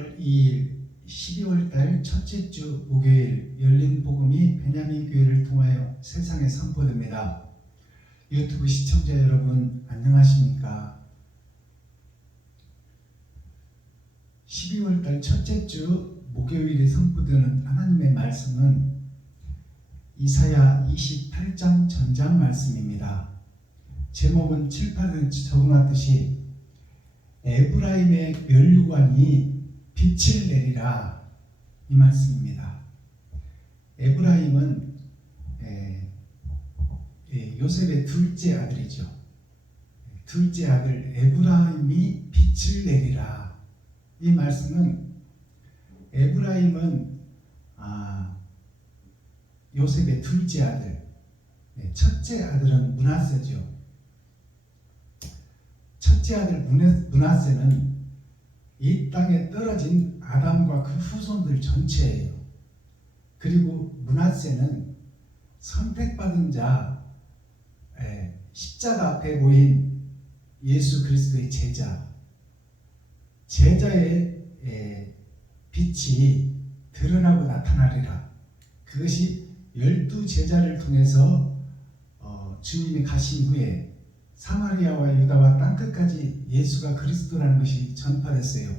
10월 2일 12월달 첫째 주 목요일 열린 복음이 베냐민 교회를 통하여 세상에 선포됩니다. 유튜브 시청자 여러분 안녕하십니까? 12월달 첫째 주 목요일에 선포되는 하나님의 말씀은 이사야 28장 전장 말씀입니다. 제목은 칠판에 적어놨듯이 에브라임의 면류관이 빛을 내리라, 이 말씀입니다. 에브라임은 요셉의 둘째 아들이죠. 둘째 아들 에브라임이 빛을 내리라. 이 말씀은 에브라임은 요셉의 둘째 아들, 첫째 아들은 므낫세죠. 첫째 아들 므낫세는 이 땅에 떨어진 아담과 그 후손들 전체예요. 그리고 므낫세는 선택받은 자, 십자가 앞에 보인 예수 그리스도의 제자의 빛이 드러나고 나타나리라. 그것이 12제자를 통해서 주님이 가신 후에 사마리아와 유다와 땅끝까지 예수가 그리스도라는 것이 전파됐어요.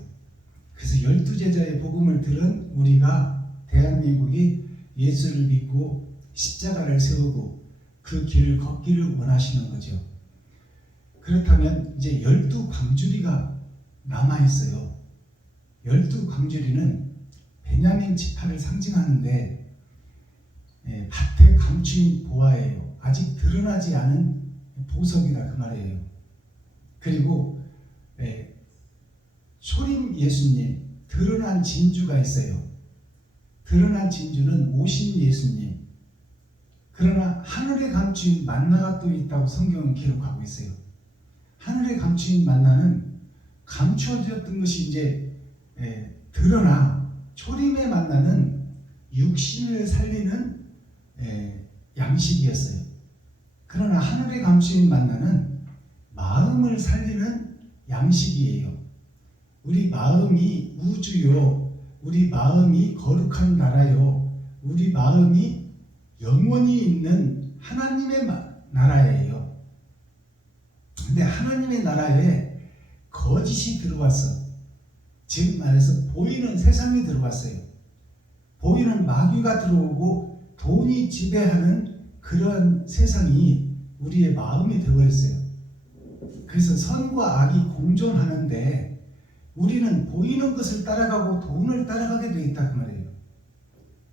그래서 12제자의 복음을 들은 우리가, 대한민국이 예수를 믿고 십자가를 세우고 그 길을 걷기를 원하시는 거죠. 그렇다면 이제 12광주리가 남아있어요. 12광주리는 베냐민 지파를 상징하는데 밭에 감추인 보화예요. 아직 드러나지 않은 보석이라 그 말이에요. 그리고 초림 예수님, 드러난 진주가 있어요. 드러난 진주는 오신 예수님. 그러나 하늘에 감추인 만나가 또 있다고 성경은 기록하고 있어요. 하늘에 감추인 만나는 감추어졌던 것이 이제 드러나, 초림의 만나는 육신을 살리는 양식이었어요. 그러나 하늘에 감추인 만나는 마음을 살리는 양식이에요. 우리 마음이 우주요, 우리 마음이 거룩한 나라요, 우리 마음이 영원히 있는 하나님의 나라예요. 근데 하나님의 나라에 거짓이 들어왔어. 지금 말해서 보이는 세상이 들어왔어요. 보이는 마귀가 들어오고 돈이 지배하는 그런 세상이 우리의 마음이 되어버렸어요. 그래서 선과 악이 공존하는데 우리는 보이는 것을 따라가고 돈을 따라가게 되어 있다 그 말이에요.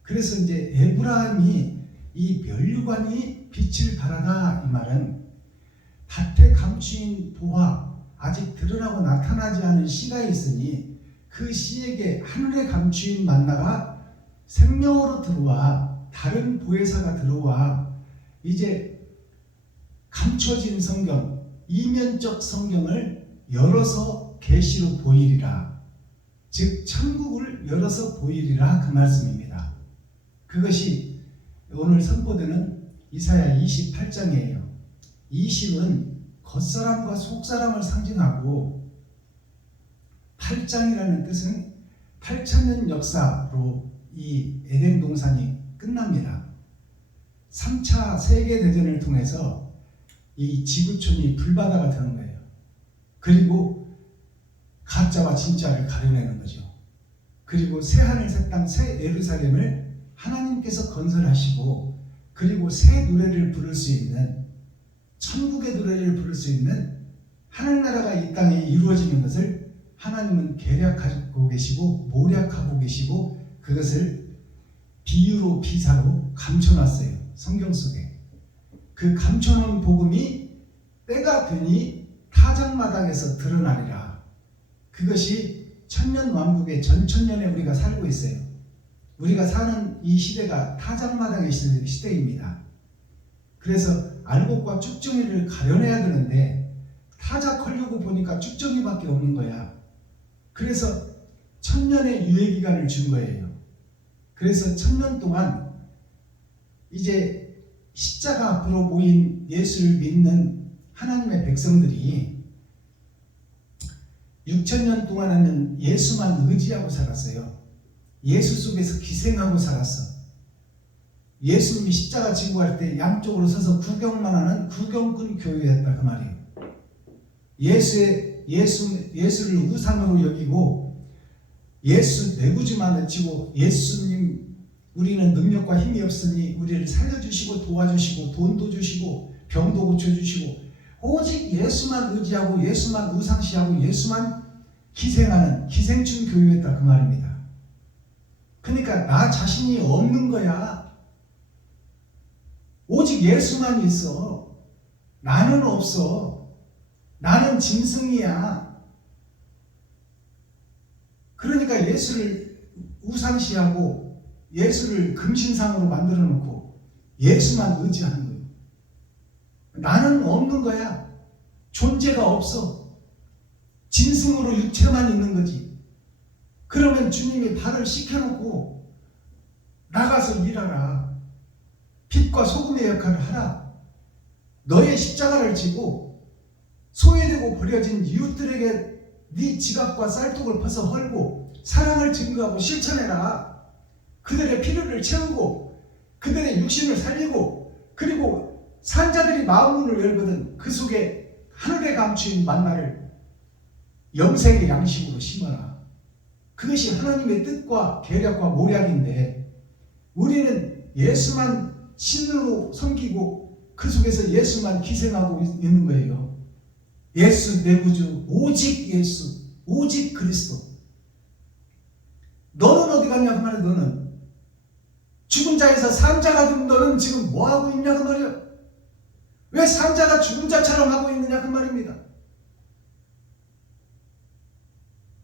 그래서 이제 에브라임이 이 면류관이 빛을 발하다, 이 말은 밭에 감추인 보화, 아직 드러나고 나타나지 않은 씨가 있으니 그 씨에게 하늘에 감추인 만나가 생명으로 들어와, 다른 보혜사가 들어와 이제 감춰진 성경, 이면적 성경을 열어서 계시로 보이리라. 즉 천국을 열어서 보이리라, 그 말씀입니다. 그것이 오늘 선포되는 이사야 28장이에요. 20은 겉사람과 속사람을 상징하고 8장이라는 뜻은 8,000년 역사로 이 에덴 동산이 끝납니다. 3차 세계대전을 통해서 이 지구촌이 불바다가 되는 거예요. 그리고 가짜와 진짜를 가려내는 거죠. 그리고 새하늘 새 땅 새 예루살렘을 하나님께서 건설하시고, 그리고 새 노래를 부를 수 있는, 천국의 노래를 부를 수 있는 하늘나라가 이 땅에 이루어지는 것을 하나님은 계략하고 계시고 모략하고 계시고, 그것을 비유로 비사로 감춰놨어요. 성경 속에. 그 감춰놓은 복음이 때가 되니 타작마당에서 드러나리라. 그것이 천년왕국의 전천년에 우리가 살고 있어요. 우리가 사는 이 시대가 타작마당의 시대입니다. 그래서 알곡과 쭉정이를 가려내야 되는데 타작하려고 보니까 쭉정이밖에 없는 거야. 그래서 천년의 유예기간을 준 거예요. 그래서 1000년 동안 이제 십자가 앞으로 모인 예수를 믿는 하나님의 백성들이 6,000년 동안은 예수만 의지하고 살았어요. 예수 속에서 기생하고 살았어. 예수님이 십자가 지고 갈 때 양쪽으로 서서 구경만 하는 구경꾼 교회였다 그 말이에요. 예수를 우상으로 여기고 예수 내구주만 외치고 예수님 우리는 능력과 힘이 없으니 우리를 살려주시고 도와주시고 돈도 주시고 병도 고쳐주시고 오직 예수만 의지하고 예수만 우상시하고 예수만 기생하는 기생충 교회였다 그 말입니다. 그러니까 나 자신이 없는 거야. 오직 예수만 있어. 나는 없어. 나는 짐승이야. 그러니까 예수를 우상시하고 예수를 금신상으로 만들어 놓고 예수만 의지하는 거예요. 나는 없는 거야. 존재가 없어. 짐승으로 육체만 있는 거지. 그러면 주님이 발을 씻겨놓고 나가서 일하라. 빛과 소금의 역할을 하라. 너의 십자가를 지고 소외되고 버려진 이웃들에게 네 지갑과 쌀독을 퍼서 헐고 사랑을 증거하고 실천해라. 그들의 필요를 채우고 그들의 육신을 살리고 그리고 산자들이 마음문을 열거든 그 속에 하늘에 감추인 만나를 영생의 양식으로 심어라. 그것이 하나님의 뜻과 계략과 모략인데 우리는 예수만 신으로 섬기고 그 속에서 예수만 기생하고 있는 거예요. 예수 내구주 오직 예수 오직 그리스도. 너는 어디 갔냐 그 말이야. 너는 죽은 자에서 산 자가 된 너는 지금 뭐 하고 있냐 그 말이야. 왜 산 자가 죽은 자처럼 하고 있느냐 그 말입니다.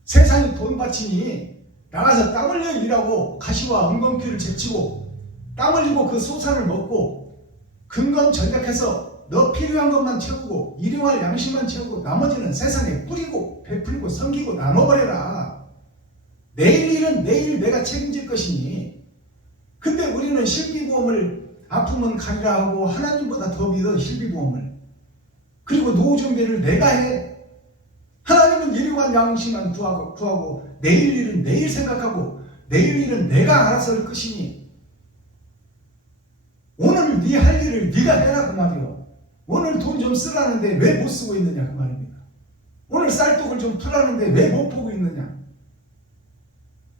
세상이 돈 바치니 나가서 땀 흘려 일하고 가시와 엉겅퀴를 제치고 땀 흘리고 그 소산을 먹고 근검절약해서 너 필요한 것만 채우고 일용할 양식만 채우고 나머지는 세상에 뿌리고 베풀고 섬기고 나눠버려라. 내일 일은 내일 내가 책임질 것이니. 근데 우리는 실비보험을 아프면 가리라 하고 하나님보다 더 믿어 실비보험을. 그리고 노후 준비를 내가 해. 하나님은 일용할 양식만 구하고 내일 일은 내일 생각하고 내일 일은 내가 알아서 할 것이니 오늘 네 할 일을 네가 해라 그 말이요. 오늘 돈 좀 쓰라는데 왜 못 쓰고 있느냐 그 말입니다. 오늘 쌀독을 좀 풀라는데 왜 못 보고 있느냐.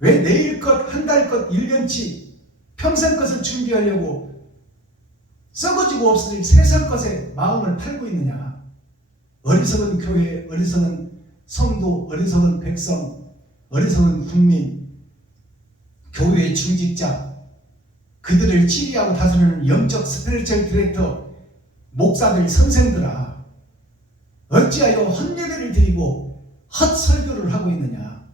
왜 내일 것, 한 달 것, 1년치 평생 것을 준비하려고 썩어지고 없어질 세상 것에 마음을 팔고 있느냐. 어리석은 교회, 어리석은 성도, 어리석은 백성, 어리석은 국민, 교회의 중직자, 그들을 지휘하고 다스리는 영적 스피리추얼 디렉터, 목사들, 선생들아, 어찌하여 헛예배를 드리고 헛설교를 하고 있느냐.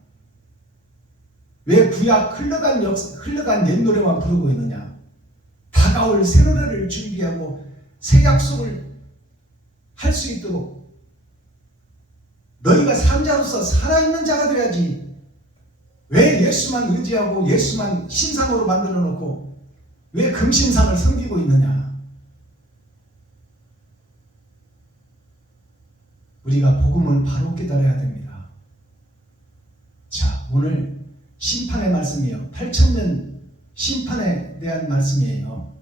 왜 구약 흘러간 옛 노래만 부르고 있느냐. 다가올 새 노래를 준비하고 새 약속을 할 수 있도록 너희가 산자로서 살아있는 자가 되어야지. 왜 예수만 의지하고 예수만 신상으로 만들어 놓고 왜 금신상을 섬기고 있느냐. 우리가 복음을 바로 깨달아야 됩니다. 자, 오늘 심판의 말씀이에요. 8,000년 심판에 대한 말씀이에요.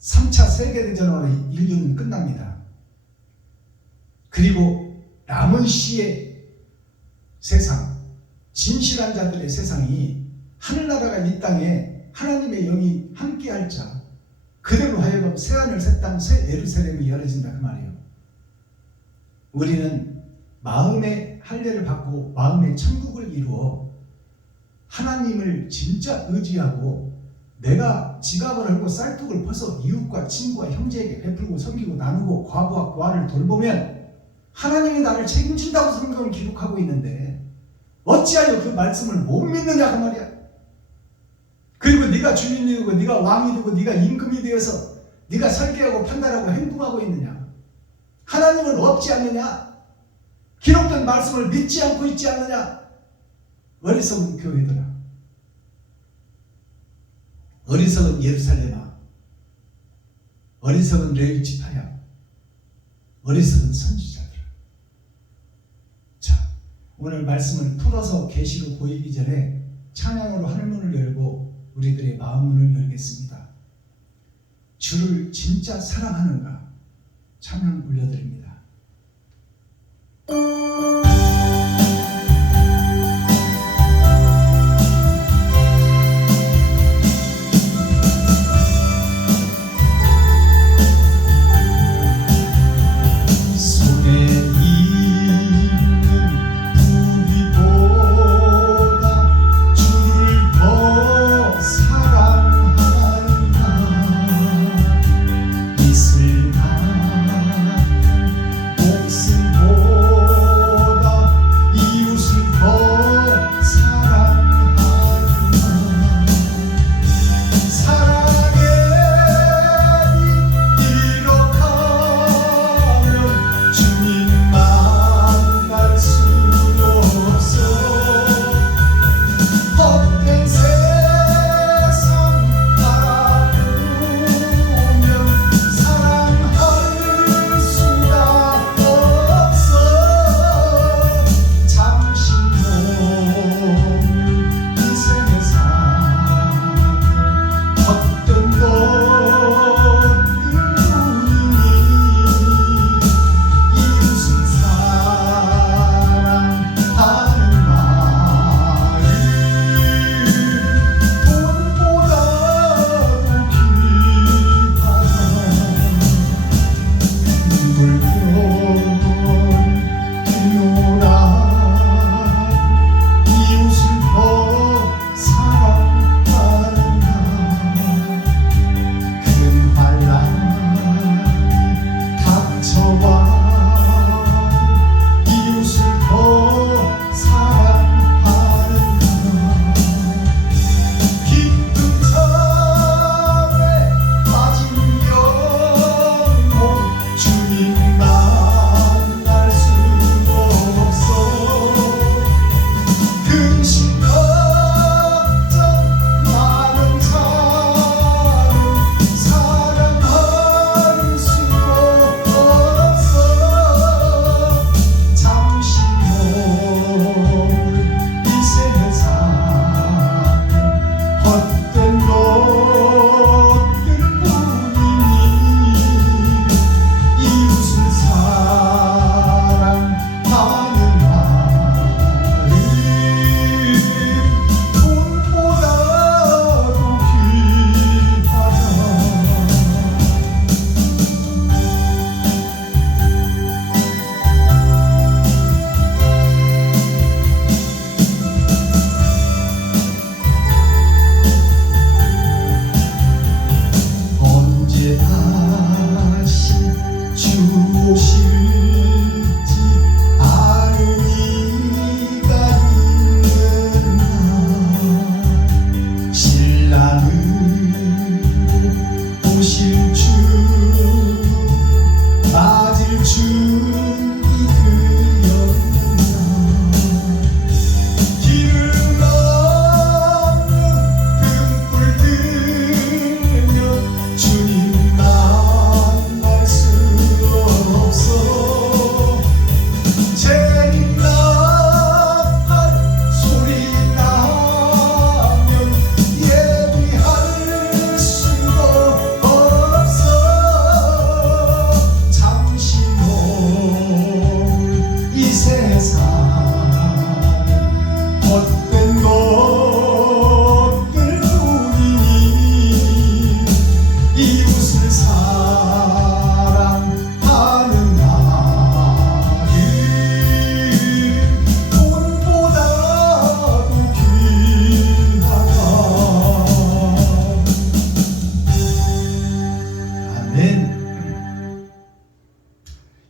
3차 세계대전으로 인류는 끝납니다. 그리고 남은 시의 세상, 진실한 자들의 세상이 하늘나라가 이 땅에 하나님의 영이 함께할 자, 그대로 하여금 새하늘 새 땅 새 예루살렘이 열어진다 그 말이에요. 우리는 마음의 할례를 받고 마음의 천국을 이루어 하나님을 진짜 의지하고 내가 지갑을 헐고 쌀독을 퍼서 이웃과 친구와 형제에게 베풀고 섬기고 나누고 과부와 고아를 돌보면 하나님이 나를 책임진다고 성경을 기록하고 있는데 어찌하여 그 말씀을 못 믿느냐 그 말이야. 그리고 네가 주인이 되고 네가 왕이 되고 네가 임금이 되어서 네가 설계하고 판단하고 행동하고 있느냐. 하나님은 없지 않느냐. 기록된 말씀을 믿지 않고 있지 않느냐. 어리석은 교회들아, 어리석은 예루살렘아, 어리석은 레위 지파야, 어리석은 선지자들아. 오늘 말씀을 풀어서 계시로 보이기 전에 찬양으로 하늘문을 열고 우리들의 마음문을 열겠습니다. 주를 진짜 사랑하는가? 찬양 불러드립니다.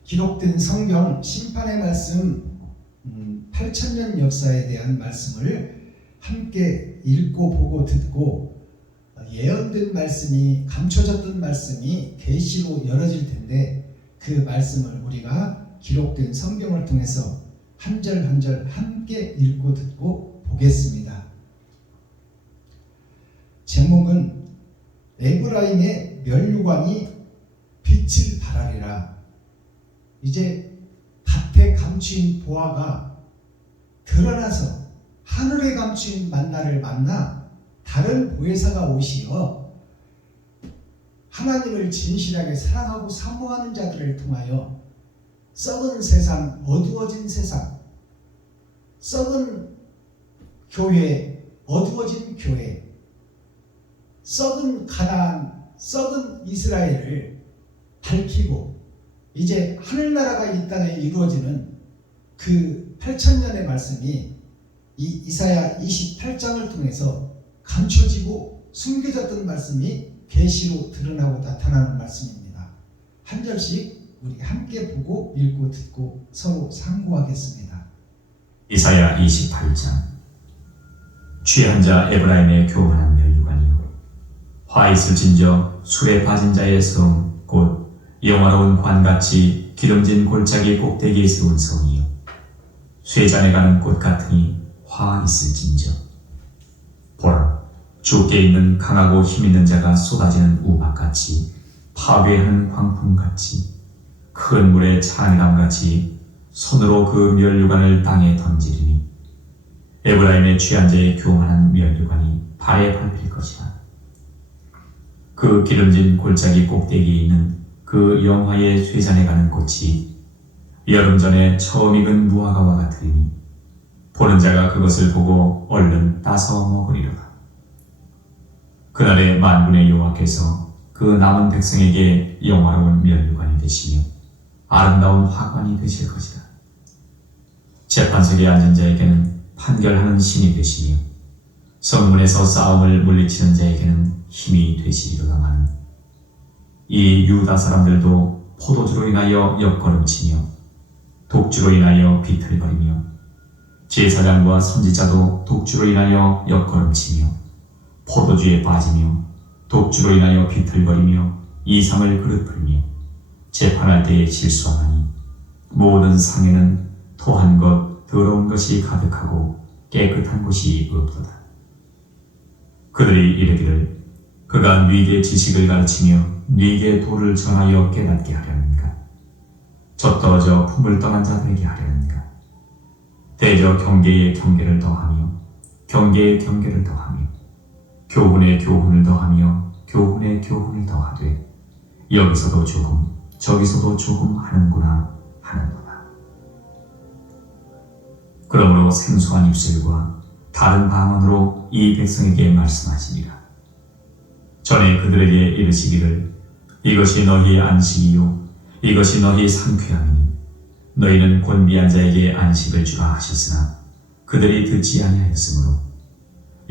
기록된 성경 심판의 말씀 8,000년 역사에 대한 말씀을 함께 읽고 보고 듣고 예언된 말씀이 감춰졌던 말씀이 계시로 열어질 텐데 그 말씀을 우리가 기록된 성경을 통해서 한 절 한 절 함께 읽고 듣고 보겠습니다. 제목은 에브라임의 면류관이 빛을 발하리라. 이제 밭에 감추인 보화가 드러나서 하늘에 감춘 만나를 만나 다른 보혜사가 오시어 하나님을 진실하게 사랑하고 사모하는 자들을 통하여 썩은 세상, 어두워진 세상, 썩은 교회, 어두워진 교회, 썩은 가나안, 썩은 이스라엘을 밝히고 이제 하늘나라가 이 땅에 이루어지는 그 8,000년의 말씀이 이 이사야 28장을 통해서 감춰지고 숨겨졌던 말씀이 계시로 드러나고 나타나는 말씀입니다. 한 절씩 우리 함께 보고 읽고 듣고 서로 상고하겠습니다. 이사야 28장. 취한 자 에브라임의 교만한 멸류관이요, 화 있을진저 술에 빠진 자의 성 곧 영화로운 관같이 기름진 골짜기 꼭대기에 세운 성이요, 쇠잔에 가는 꽃 같으니 화 있을진저. 보라, 주께 있는 강하고 힘있는 자가 쏟아지는 우박같이, 파괴하는 광풍같이, 큰 물의 찬이람같이 손으로 그 멸류관을 땅에 던지리니, 에브라임의 취한 자의 교만한 멸류관이 발에 밟힐 것이라. 그 기름진 골짜기 꼭대기에 있는 그 영화의 쇠잔에 가는 꽃이 여름 전에 처음 익은 무화과와 같으니, 보는 자가 그것을 보고 얼른 따서 먹으리로다. 그날에 만군의 여호와께서 그 남은 백성에게 영화로운 멸류관이 되시며 아름다운 화관이 되실 것이다. 재판석에 앉은 자에게는 판결하는 신이 되시며 성문에서 싸움을 물리치는 자에게는 힘이 되시리로다마는, 이 유다 사람들도 포도주로 인하여 옆걸음치며 독주로 인하여 비틀거리며 제사장과 선지자도 독주로 인하여 옆걸음치며 포도주에 빠지며 독주로 인하여 비틀거리며 이상을 그릇풀며 재판할 때에 실수하나니, 모든 상에는 토한 것 더러운 것이 가득하고 깨끗한 곳이 없도다. 그들이 이르기를, 그가 네게 지식을 가르치며 네게 도를 전하여 깨닫게 하려는가? 젖떨어져 품을 떠난 자들에게 하려는가? 대저 경계에 경계를 더하며 경계에 경계를 더하며 교훈에 교훈을 더하며 교훈에 교훈을 더하되 여기서도 조금 저기서도 조금 하는구나 하는도다. 그러므로 생소한 입술과 다른 방언으로 이 백성에게 말씀하시니라. 전에 그들에게 이르시기를, 이것이 너희의 안식이요 이것이 너희의 상쾌함이니 너희는 곤비한 자에게 안식을 주라 하셨으나 그들이 듣지 아니하였으므로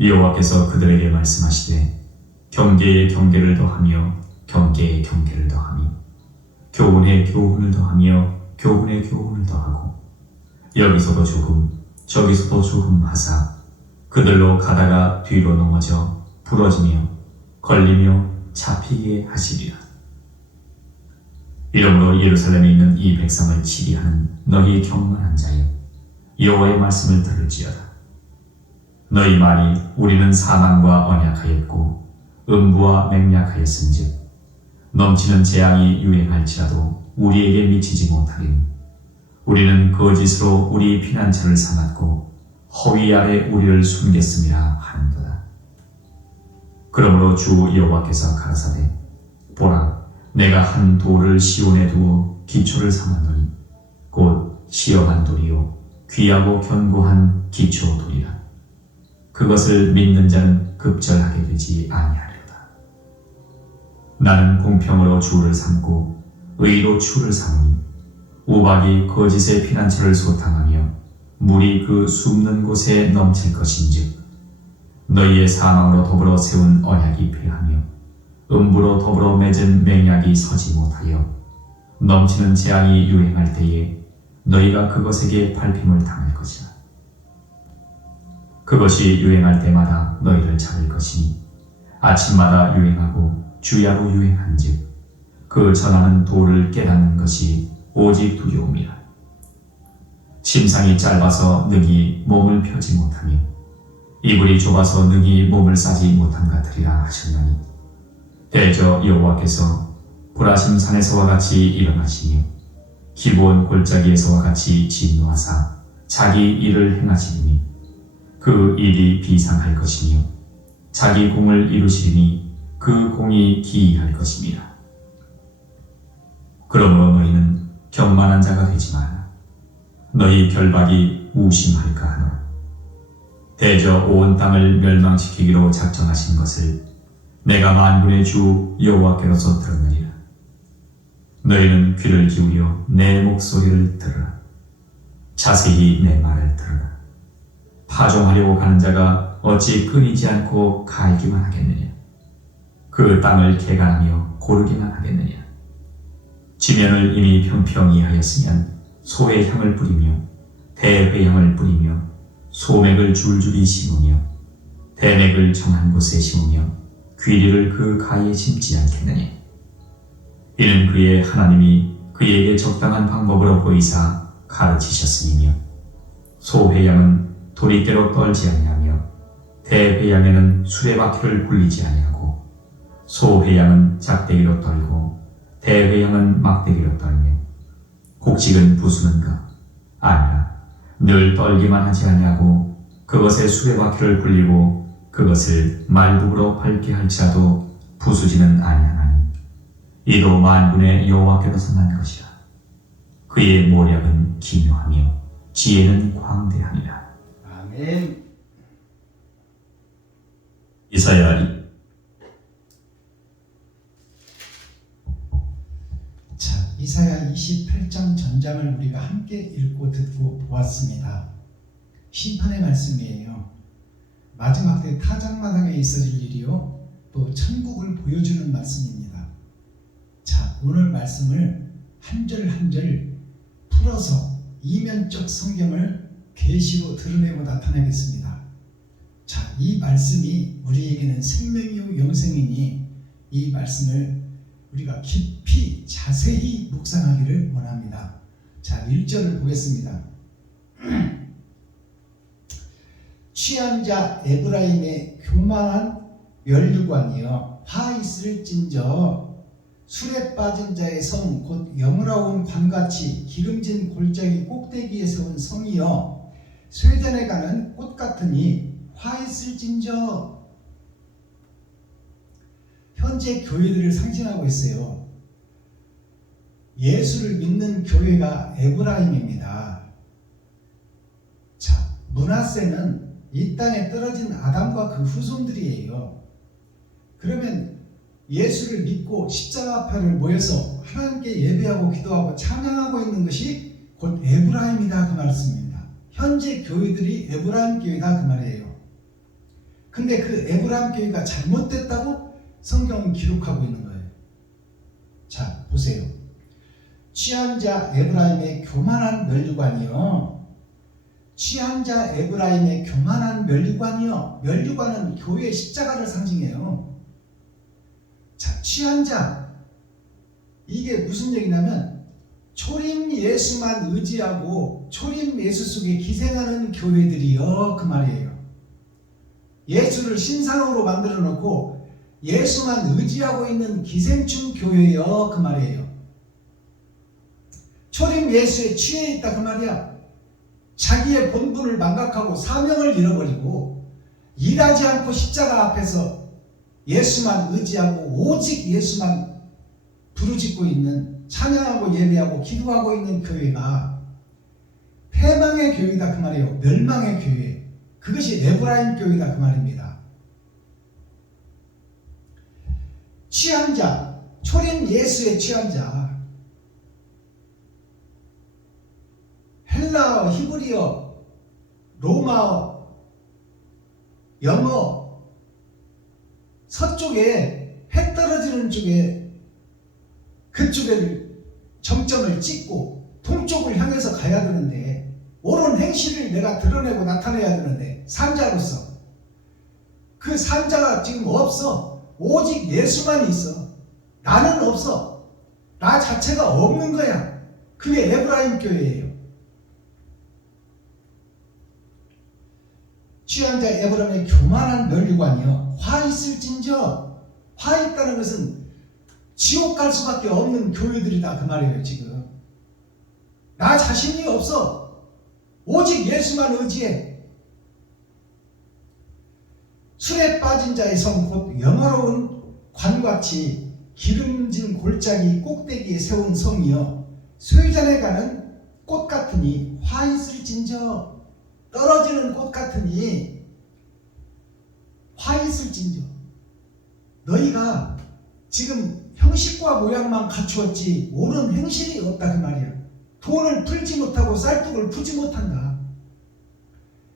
여호와께서 그들에게 말씀하시되, 경계에 경계를 더하며 경계에 경계를 더하며 교훈에 교훈을 더하며 교훈에 교훈을 더하고 여기서도 조금 저기서도 조금 하사 그들로 가다가 뒤로 넘어져 부러지며 걸리며 잡히게 하시리라. 이러므로 예루살렘에 있는 이 백성을 치게 하는 너희 경건한 자여, 여호와의 말씀을 들을지어다. 너희 말이 우리는 사망과 언약하였고 음부와 맹약하였은즉 넘치는 재앙이 유행할지라도 우리에게 미치지 못하리니, 우리는 거짓으로 우리 피난처를 삼았고 허위 아래 우리를 숨겼음이라 하는도다. 그러므로 주 여호와께서 가라사대, 보라, 내가 한 돌을 시온에 두어 기초를 삼았노니 곧 시험한 돌이요 귀하고 견고한 기초 돌이라. 그것을 믿는 자는 급절하게 되지 아니하리로다. 나는 공평으로 주를 삼고 의로 추를 삼으니, 우박이 거짓의 피난처를 소탕하며 물이 그 숨는 곳에 넘칠 것인즉, 너희의 사망으로 더불어 세운 언약이 패하며 음부로 더불어 맺은 맹약이 서지 못하여 넘치는 재앙이 유행할 때에 너희가 그것에게 밟힘을 당할 것이라. 그것이 유행할 때마다 너희를 잡을 것이니, 아침마다 유행하고 주야로 유행한즉 그 전하는 도를 깨닫는 것이 오직 두려움이라. 침상이 짧아서 능히 몸을 펴지 못하며 이불이 좁아서 능히 몸을 싸지 못한 같으리라 하셨나니, 대저 여호와께서 브라심 산에서와 같이 일어나시며 기브온 골짜기에서와 같이 진노하사 자기 일을 행하시리니 그 일이 비상할 것이며 자기 공을 이루시리니 그 공이 기이할 것입니다. 그러므로 너희는 경만한 자가 되지 마라. 너희 결박이 무심할까 하노라. 대저 온 땅을 멸망시키기로 작정하신 것을 내가 만군의 주 여호와께로서 들었느니라. 너희는 귀를 기울여 내 목소리를 들으라. 자세히 내 말을 들으라. 파종하려고 가는 자가 어찌 끊이지 않고 갈기만 하겠느냐. 그 땅을 개간하며 고르기만 하겠느냐. 지면을 이미 평평히 하였으면 소의 향을 뿌리며 대회향을 뿌리며 소맥을 줄줄이 심으며 대맥을 정한 곳에 심으며 귀리를 그 가에 심지 않겠느냐. 이는 그의 하나님이 그에게 적당한 방법으로 보이사 가르치셨음이며 소회양은 도리대로 떨지 아니하며 대회양에는 수레바퀴를 굴리지 아니하고 소회양은 작대기로 떨고 대회양은 막대기로 떨며 곡식은 부수는가? 아니라 늘 떨기만 하지 아니하고 그것에 수레바퀴를 굴리고 그것을 말굽으로 밟게 할지라도 부수지는 아니하나니 이도 만군의 여호와께로서 난 것이라. 그의 모략은 기묘하며 지혜는 광대하니라. 아멘. 이사야 28장 전장을 우리가 함께 읽고 듣고 보았습니다. 심판의 말씀이에요. 마지막 때 타작마당에 있어질 일이요, 또 천국을 보여주는 말씀입니다. 자, 오늘 말씀을 한 절 한 절 풀어서 이면적 성경을 계시로 드러내고 나타내겠습니다. 자, 이 말씀이 우리에게는 생명이요 영생이니 이 말씀을 우리가 깊이 자세히 묵상하기를 원합니다. 자, 1절을 보겠습니다. 취한 자 에브라임의 교만한 면류관이여 화 있을진저 술에 빠진 자의 성 곧 영으로운 관같이 기름진 골짜기 꼭대기에 세운 성이여 쇠전에 가는 꽃 같으니 화 있을진저. 현재 교회들을 상징하고 있어요. 예수를 믿는 교회가 에브라임입니다. 자, 므낫세는 이 땅에 떨어진 아담과 그 후손들이에요. 그러면 예수를 믿고 십자가 앞에를 모여서 하나님께 예배하고 기도하고 찬양하고 있는 것이 곧 에브라임이다 그 말씀입니다. 현재 교회들이 에브라임 교회다 그 말이에요. 근데 그 에브라임 교회가 잘못됐다고 성경은 기록하고 있는 거예요. 자, 보세요. 취한 자 에브라임의 교만한 면류관이요. 취한 자 에브라임의 교만한 면류관이요. 면류관은 교회의 십자가를 상징해요. 자, 취한 자, 이게 무슨 얘기냐면 초림 예수만 의지하고 초림 예수 속에 기생하는 교회들이요 그 말이에요. 예수를 신상으로 만들어 놓고 예수만 의지하고 있는 기생충 교회요 그 말이에요. 초림 예수에 취해 있다 그 말이야. 자기의 본분을 망각하고 사명을 잃어버리고 일하지 않고 십자가 앞에서 예수만 의지하고 오직 예수만 부르짖고 있는, 찬양하고 예배하고 기도하고 있는 교회가 패망의 교회다 그 말이에요. 멸망의 교회. 그것이 에브라임 교회다 그 말입니다. 취한 자, 초림 예수의 취한 자, 헬라어, 히브리어, 로마어, 영어, 서쪽에 해 떨어지는 쪽에 그쪽에 정점을 찍고 동쪽을 향해서 가야 되는데 옳은 행실을 내가 드러내고 나타내야 되는데 산자로서 그 산자가 지금 없어. 오직 예수만 있어. 나는 없어. 나 자체가 없는 거야. 그게 에브라임 교회예요. 취한 자 에브라임의 교만한 면류관이요 화 있을진저. 화 있다는 것은 지옥 갈 수밖에 없는 교회들이다 그 말이에요. 지금 나 자신이 없어. 오직 예수만 의지해. 술에 빠진 자의 성 곧 영화로운 관같이 기름진 골짜기 꼭대기에 세운 성이여 쇠잔에 가는 꽃 같으니 화 있을진저. 떨어지는 꽃 같으니 화 있을진저. 너희가 지금 형식과 모양만 갖추었지 옳은 행실이 없다 그 말이야. 돈을 풀지 못하고 쌀떡을 푸지 못한다.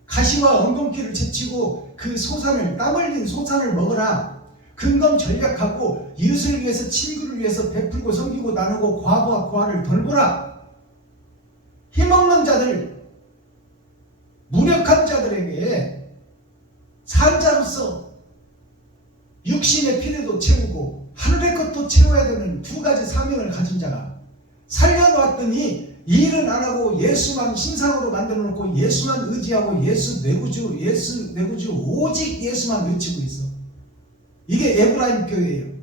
가시와 엉겅퀴를 제치고 그 소산을, 땀 흘린 소산을 먹으라. 근검 전략하고 이웃을 위해서 친구를 위해서 베풀고 섬기고 나누고 과부와 고아를 돌보라. 힘없는 자들, 무력한 자들에게 산자로서 육신의 필요도 채우고 하늘의 것도 채워야 되는 두 가지 사명을 가진 자가 살려놓았더니 이 일은 안 하고 예수만 신상으로 만들어 놓고 예수만 의지하고 예수 내구주 오직 예수만 외치고 있어. 이게 에브라임 교회예요.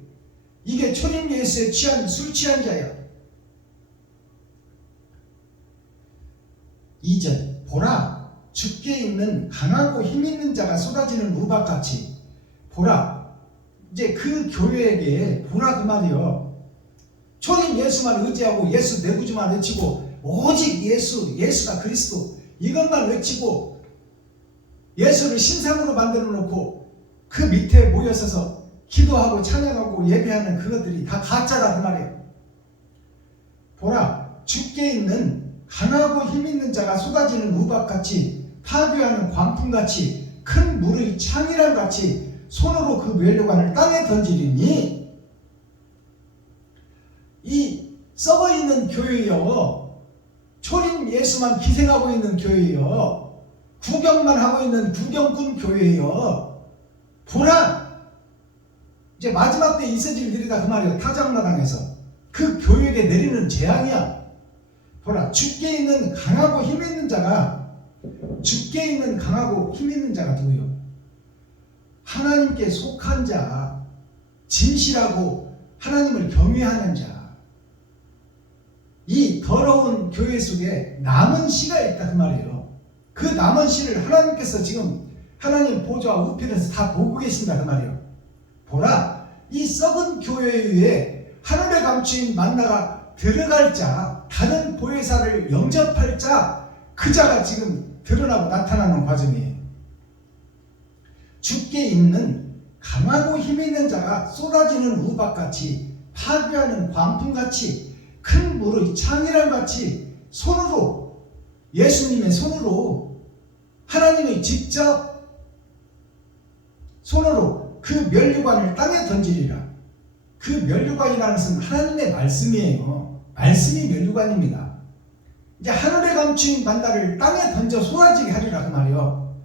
이게 초림 예수에 취한 술 취한 자야. 2절 보라 죽게 있는 강하고 힘 있는 자가 쏟아지는 우박같이. 보라, 이제 그 교회에게 보라 그 말이요. 초림 예수만 의지하고 예수 내구주만 외치고 오직 예수가 그리스도 이것만 외치고 예수를 신상으로 만들어 놓고 그 밑에 모여서서 기도하고 찬양하고 예배하는 그것들이 다 가짜라 그 말이에요. 보라 죽게 있는 강하고 힘 있는 자가 쏟아지는 우박같이 파괴하는 광풍같이 큰 물의 창이랑같이 손으로 그 면류관을 땅에 던지리니. 이 썩어있는 교회여, 초림 예수만 기생하고 있는 교회여, 구경만 하고 있는 구경꾼 교회여, 보라 이제 마지막 때 있어질 일이다 그 말이에요. 타작마당에서 그 교회에게 내리는 재앙이야. 보라 죽게 있는 강하고 힘 있는 자가, 죽게 있는 강하고 힘 있는 자가 누구요? 하나님께 속한 자, 진실하고 하나님을 경외하는 자. 이 더러운 교회 속에 남은 씨가 있다 그 말이에요. 그 남은 씨를 하나님께서 지금 하나님 보좌 우편에서 다 보고 계신다 그 말이에요. 보라 이 썩은 교회 위에 하늘에 감추인 만나가 들어갈 자, 다른 보혜사를 영접할 자, 그 자가 지금 드러나고 나타나는 과정이에요. 죽게 있는 강하고 힘 있는 자가 쏟아지는 우박같이 파괴하는 광풍같이 큰 물의 창이랑같이 손으로, 예수님의 손으로, 하나님의 직접 손으로 그 면류관을 땅에 던지리라. 그 면류관이라는 것은 하나님의 말씀이에요. 말씀이 면류관입니다. 이제 하늘에 감춘 만다를 땅에 던져 쏟아지게 하리라 그 말이요.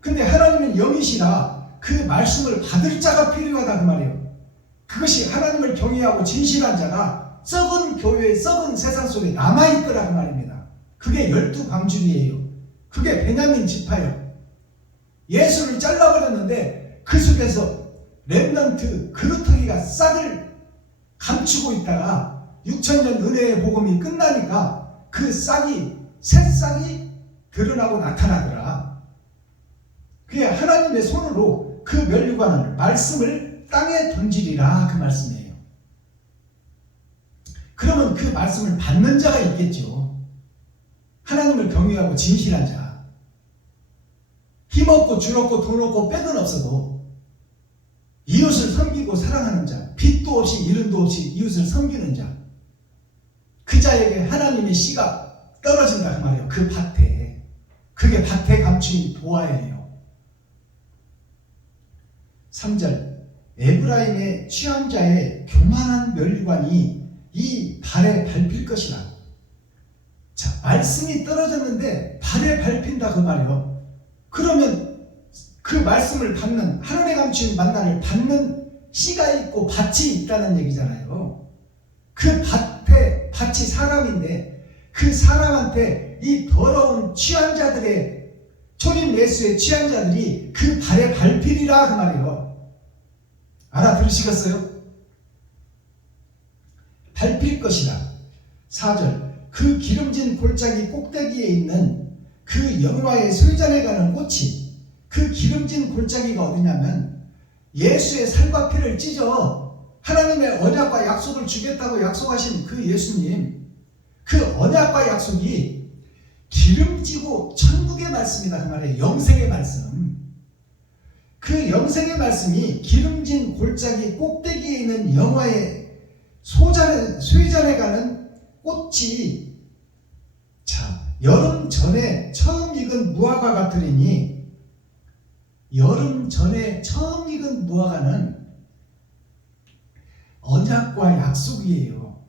근데 하나님은 영이시라 그 말씀을 받을 자가 필요하다 그 말이에요. 그것이 하나님을 경외하고 진실한 자가 썩은 교회, 썩은 세상 속에 남아있더라 그 말입니다. 그게 12광주리예요. 그게 베냐민 지파예요. 예수를 잘라버렸는데 그 속에서 렘넌트 그루터기가 싹을 감추고 있다가 6,000년 은혜의 복음이 끝나니까 그 싹이, 새싹이 드러나고 나타나더라. 그게 하나님의 손으로 그 면류관을, 말씀을 땅에 던지리라 그 말씀이에요. 그러면 그 말씀을 받는 자가 있겠죠. 하나님을 경외하고 진실한 자, 힘없고 줄없고 돈 없고 백은 없어도 이웃을 섬기고 사랑하는 자, 빚도 없이 이른도 없이 이웃을 섬기는 자, 그 자에게 하나님의 씨가 떨어진다 그 말이에요. 그 밭에. 그게 밭에 감춘 보화예요. 3절 에브라임의 취한 자의 교만한 면류관이 이 발에 밟힐 것이라. 자, 말씀이 떨어졌는데 발에 밟힌다 그 말이요. 그러면 그 말씀을 받는, 하늘에 감춘 만나를 받는 씨가 있고 밭이 있다는 얘기잖아요. 그 밭이 사람인데 그 사람한테 이 더러운 취한 자들의, 초림 예수의 취한 자들이 그 발에 밟히리라 그 말이에요. 알아들으시겠어요? 밟힐 것이라. 4절 그 기름진 골짜기 꼭대기에 있는 그 영화의 소유잔에 가는 꽃이, 그 기름진 골짜기가 어디냐면 예수의 살과 피를 찢어 하나님의 언약과 약속을 주겠다고 약속하신 그 예수님, 그 언약과 약속이 기름지고 천국의 말씀이다 그 말이에요. 영생의 말씀. 그 영생의 말씀이 기름진 골짜기 꼭대기에 있는 영화의 소유잔에 가는 꽃이, 자, 여름 전에 처음 익은 무화과 같으리니, 여름 전에 처음 익은 무화과는 언약과 약속이에요.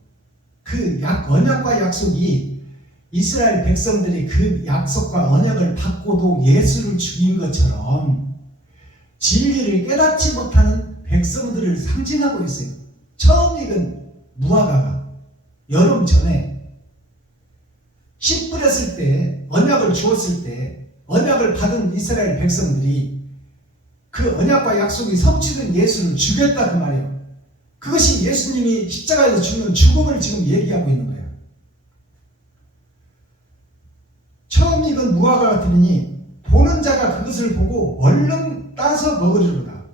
그 언약과 약속이 이스라엘 백성들이 그 약속과 언약을 받고도 예수를 죽인 것처럼 진리를 깨닫지 못하는 백성들을 상징하고 있어요. 처음 익은 무화과가 여름 전에 씨 뿌렸을 때, 언약을 주었을 때, 언약을 받은 이스라엘 백성들이 그 언약과 약속이 성취된 예수를 죽였다 그 말이에요. 그것이 예수님이 십자가에서 죽는 죽음을 지금 얘기하고 있는 거예요. 처음 익은 무화과 같으니 보는 자가 그것을 보고 얼른 따서 먹으리로다.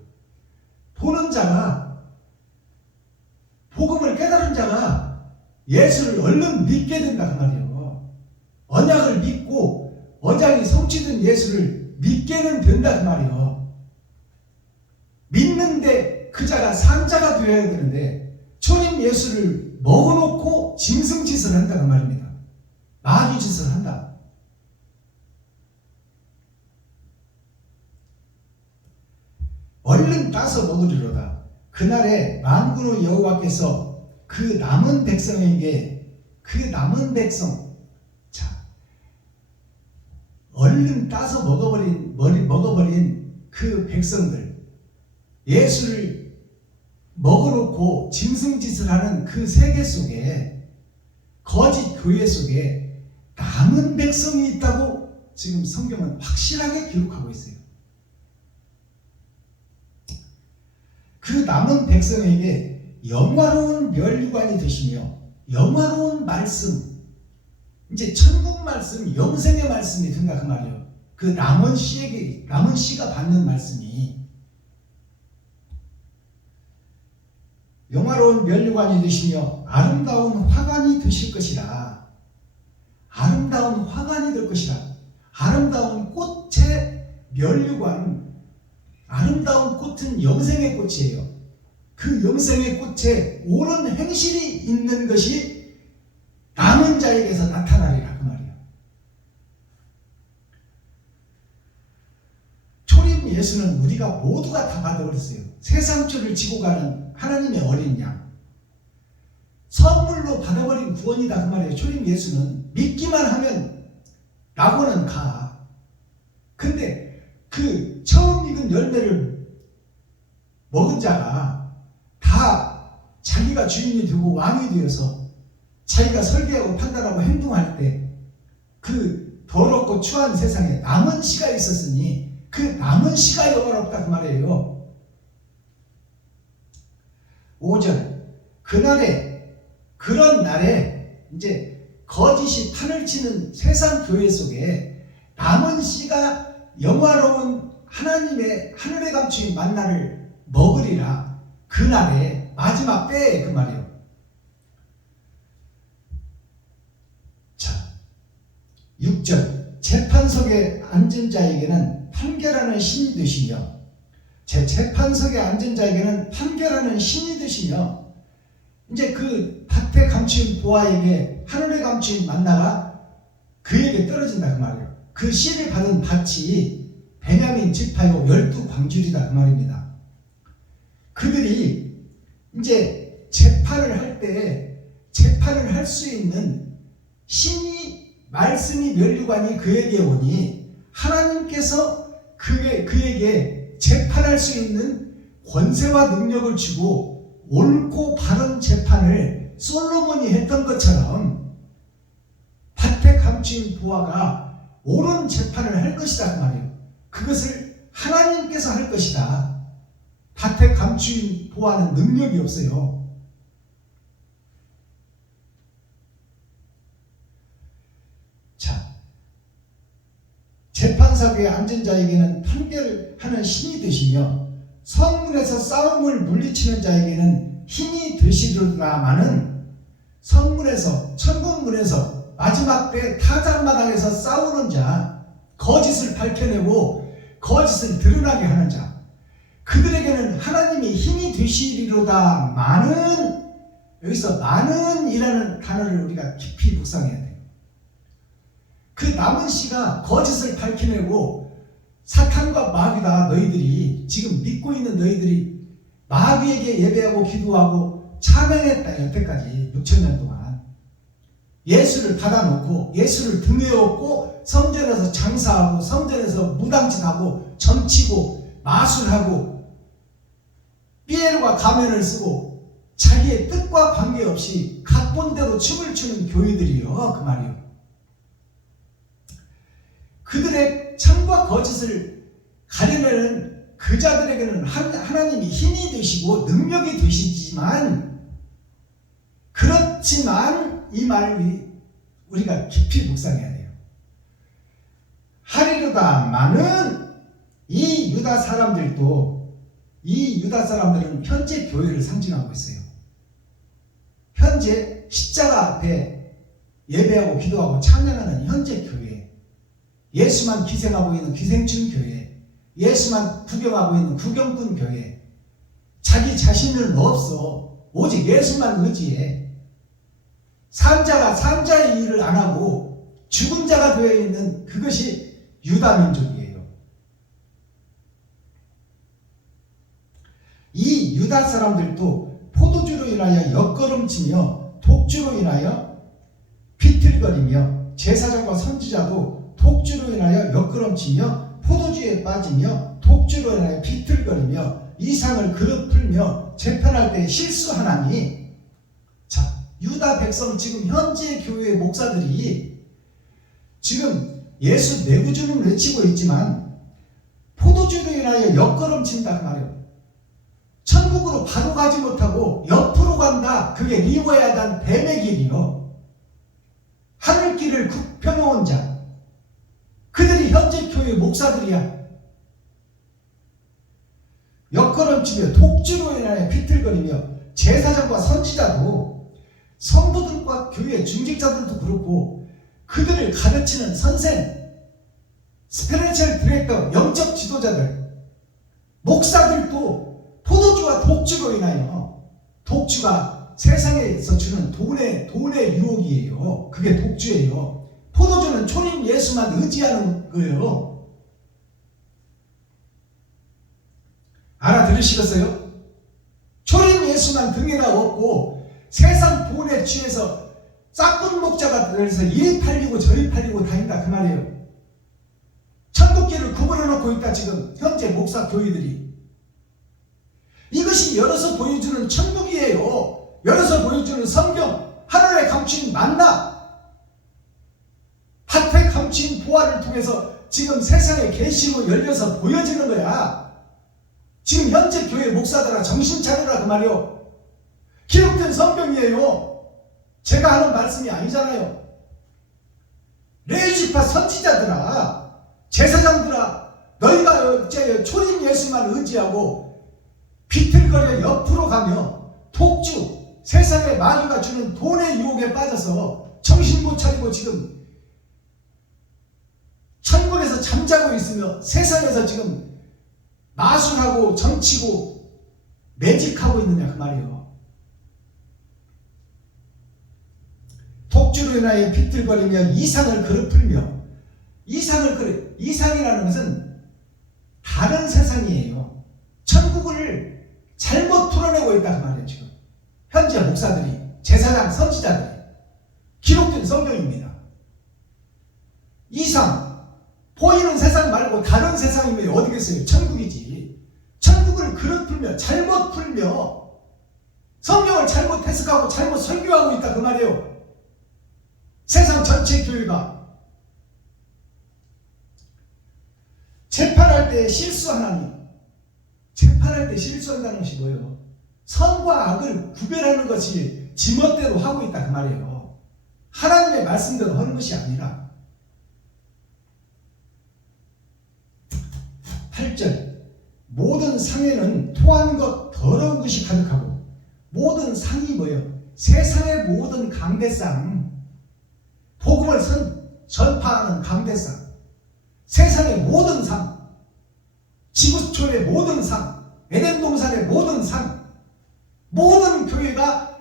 보는 자가, 복음을 깨달은 자가 예수를 얼른 믿게 된다 그 말이에요. 언약을 믿고 언약이 성취된 예수를 믿게는 된다 그 말이에요. 믿는데 그 자가 산 자가 되어야 되는데 초림 예수를 먹어놓고 짐승짓을 한다 그 말입니다. 마귀짓을 한다. 얼른 따서 먹으리로다. 그날에 만군의 여호와께서 그 남은 백성에게, 그 남은 백성, 자, 얼른 따서 먹어버린 그 백성들, 예수를 먹어놓고 짐승짓을 하는 그 세계 속에, 거짓 교회 속에 남은 백성이 있다고 지금 성경은 확실하게 기록하고 있어요. 그 남은 백성에게 영화로운 멸류관이 되시며 영화로운 말씀, 이제 천국 말씀, 영생의 말씀이 된다 그 말이에요. 그 남은 씨가 받는 말씀이 영화로운 멸류관이 되시며 아름다운 화관이 되실 것이라. 아름다운 화관이 될 것이라. 아름다운 꽃의 멸류관, 아름다운 꽃은 영생의 꽃이에요. 그 영생의 꽃에 옳은 행실이 있는 것이 남은 자에게서 나타나리라 그 말이에요. 초림 예수는 우리가 모두가 다 받아버렸어요. 세상죄를 지고 가는 하나님의 어린 양, 선물로 받아버린 구원이다 그 말이에요. 초림 예수는 믿기만 하면 낙원은 가. 근데 그 처음 익은 열매를 먹은 자가 다 자기가 주인이 되고 왕이 되어서 자기가 설계하고 판단하고 행동할 때 그 더럽고 추한 세상에 남은 씨가 있었으니 그 남은 씨가 영원없다 그 말이에요. 5절, 그날에, 그런 날에 이제 거짓이 판을 치는 세상 교회 속에 남은 씨가 영화로운 하나님의 하늘에 감추인 만나를 먹으리라. 그날에, 마지막 때에 그 말이에요. 자, 6절, 재판석에 앉은 자에게는 판결하는 신이 되시며, 재판석에 앉은 자에게는 판결하는 신이 되시며, 이제 그 밭에 감추인 보아에게 하늘에 감추인 만나가 그에게 떨어진다 그 말이에요. 그 씨를 받은 밭이 베냐민 지파요 12광줄이다 그 말입니다. 그들이 이제 재판을 할 때 재판을 할 수 있는 신이, 말씀이 멸류관이 그에게 오니 하나님께서 그에게 재판할 수 있는 권세와 능력을 주고 옳고 바른 재판을 솔로몬이 했던 것처럼 밭에 감추인 보아가 옳은 재판을 할 것이다 그 말이에요. 그것을 하나님께서 할 것이다. 밭에 감추인 보아는 능력이 없어요. 자, 감사교에 앉은 자에게는 판결하는 신이 되시며 성문에서 싸움을 물리치는 자에게는 힘이 되시리로다마는 성문에서 천국문에서 마지막 때 타작마당에서 싸우는 자, 거짓을 밝혀내고 거짓을 드러나게 하는 자, 그들에게는 하나님이 힘이 되시리로다마는, 여기서 많은이라는 단어를 우리가 깊이 묵상해야 돼요. 그 남은 씨가 거짓을 밝혀내고 사탄과 마귀가, 너희들이 지금 믿고 있는 너희들이 마귀에게 예배하고 기도하고 찬양했다. 여태까지 6,000년 동안 예수를 받아놓고 예수를 등에 업고 성전에서 장사하고 성전에서 무당짓하고 점치고 마술하고 삐에로가 가면을 쓰고 자기의 뜻과 관계없이 각본대로 춤을 추는 교회들이요, 그 말이요. 그들의 참과 거짓을 가려내는 그 자들에게는 하나님이 힘이 되시고 능력이 되시지만, 그렇지만 이 말을 우리가 깊이 묵상해야 돼요. 하리로다마는 이 유다 사람들은 현재 교회를 상징하고 있어요. 현재 십자가 앞에 예배하고 기도하고 찬양하는 현재 교회, 예수만 기생하고 있는 기생충 교회, 예수만 구경하고 있는 구경꾼 교회, 자기 자신은 없어 오직 예수만 의지해 산 자가 산자의 일을 안 하고 죽은 자가 되어 있는 그것이 유다 민족이에요. 이 유다 사람들도 포도주로 인하여 엿걸음치며 독주로 인하여 비틀거리며 제사장과 선지자도 독주로 인하여 엿걸음치며 포도주에 빠지며 독주로 인하여 비틀거리며 이상을 그릇 풀며 재판할 때 실수하나니, 자, 유다 백성, 지금 현재 교회의 목사들이 지금 예수 내구주는 외치고 있지만 포도주로 인하여 엿걸음친다 그 말이에요. 천국으로 바로 가지 못하고 옆으로 간다. 그게 리워야단 뱀의 길이요. 하늘길을 굽혀놓은 자, 그들이 현재 교회의 목사들이야. 엿걸음치며 독주로 인하여 비틀거리며 제사장과 선지자도, 성도들과 교회 중직자들도 그렇고 그들을 가르치는 선생, 스피리추얼 디렉터, 영적 지도자들, 목사들도 포도주와 독주로 인하여, 독주가 세상에서 주는 돈의 유혹이에요. 그게 독주예요. 포도주는 초림 예수만 의지하는 거예요. 알아들으시겠어요? 초림 예수만 등에다 업고 세상 돈에 취해서 싹군 목자가 돼서 이리 팔리고 저리 팔리고 다닌다 그 말이에요. 천국길을 구분해놓고 있다 지금 현재 목사 교회들이. 이것이 열어서 보여주는 천국이에요. 열어서 보여주는 성경, 하늘에 감춘 만나, 밭에 감춘 보화를 통해서 지금 세상에 계시로 열려서 보여지는 거야. 지금 현재 교회 목사들아 정신 차려라 그 말이요. 기록된 성경이에요. 제가 하는 말씀이 아니잖아요. 레위지파 선지자들아, 제사장들아, 너희가 초림 예수만 의지하고 비틀거려 옆으로 가며 독주, 세상에 마귀가 주는 돈의 유혹에 빠져서 정신 못 차리고 지금 천국에서 잠자고 있으며 세상에서 지금 마술하고 점치고 매직하고 있느냐 그 말이에요. 독주로 인하여 비틀거리며 이상을 그릇 풀며, 이상이라는 것은 다른 세상이에요. 천국을 잘못 풀어내고 있다 그 말이에요. 지금 현재 목사들이, 제사장, 선지자들이. 기록된 성경입니다. 이상, 보이는 세상 말고 다른 세상이면 어디겠어요? 천국이지. 천국을 그릇 풀며 잘못 풀며 성경을 잘못 해석하고 잘못 설교하고 있다 그 말이에요. 세상 전체 교회가 재판할 때 실수하나니, 재판할 때 실수한다는 것이 뭐예요? 선과 악을 구별하는 것이 지멋대로 하고 있다 그 말이에요. 하나님의 말씀대로 하는 것이 아니라 8절 모든 상에는 토한 것 더러운 것이 가득하고 모든 상이 뭐예요? 세상의 모든 강대상 복음을 전파하는 강대상 세상의 모든 상 지구촌의 모든 상 에덴 동산의 모든 상 모든 교회가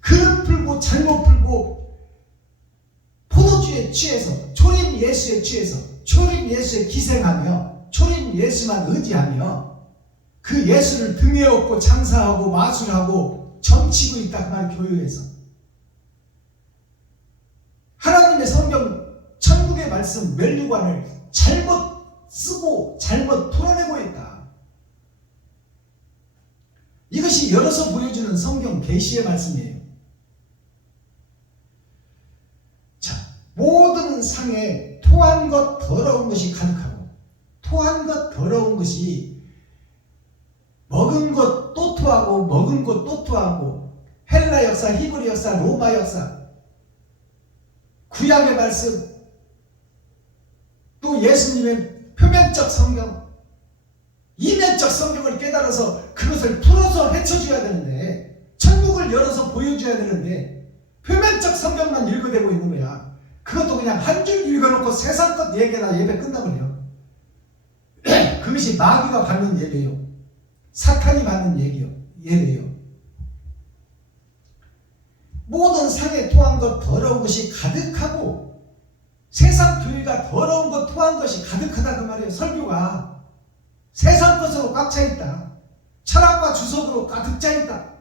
그릇 풀고 잘못 풀고 포도주에 취해서 초림 예수에 취해서 초림 예수에 기생하며 초림 예수만 의지하며 그 예수를 등에 업고 장사하고 마술하고 점치고 있다 그 말 교회에서 하나님의 성경 천국의 말씀 멸류관을 잘못 쓰고 잘못 풀어내고 있다. 이것이 열어서 보여주는 성경 계시의 말씀이에요. 자, 모든 상에 토한 것 더러운 것이 가득하고 토한 것 더러운 것이 먹은 것 또 토하고 먹은 것 또 토하고 헬라 역사, 히브리 역사, 로마 역사 구약의 말씀 또 예수님의 표면적 성경 이면적 성경을 깨달아서 그것을 풀어서 헤쳐줘야 되는데 천국을 열어서 보여줘야 되는데 표면적 성경만 읽어대고 있는 거야. 그것도 그냥 한 줄 읽어놓고 세상 것 얘기나 예배 끝나버려요. 그것이 마귀가 받는 예배요. 사탄이 받는 예배요. 모든 상에 토한 것 더러운 것이 가득하고 세상 교회가 더러운 것 토한 것이 가득하다 그 말이에요. 설교가 세상 것으로 꽉 차 있다. 철학과 주석으로 가득 차 있다.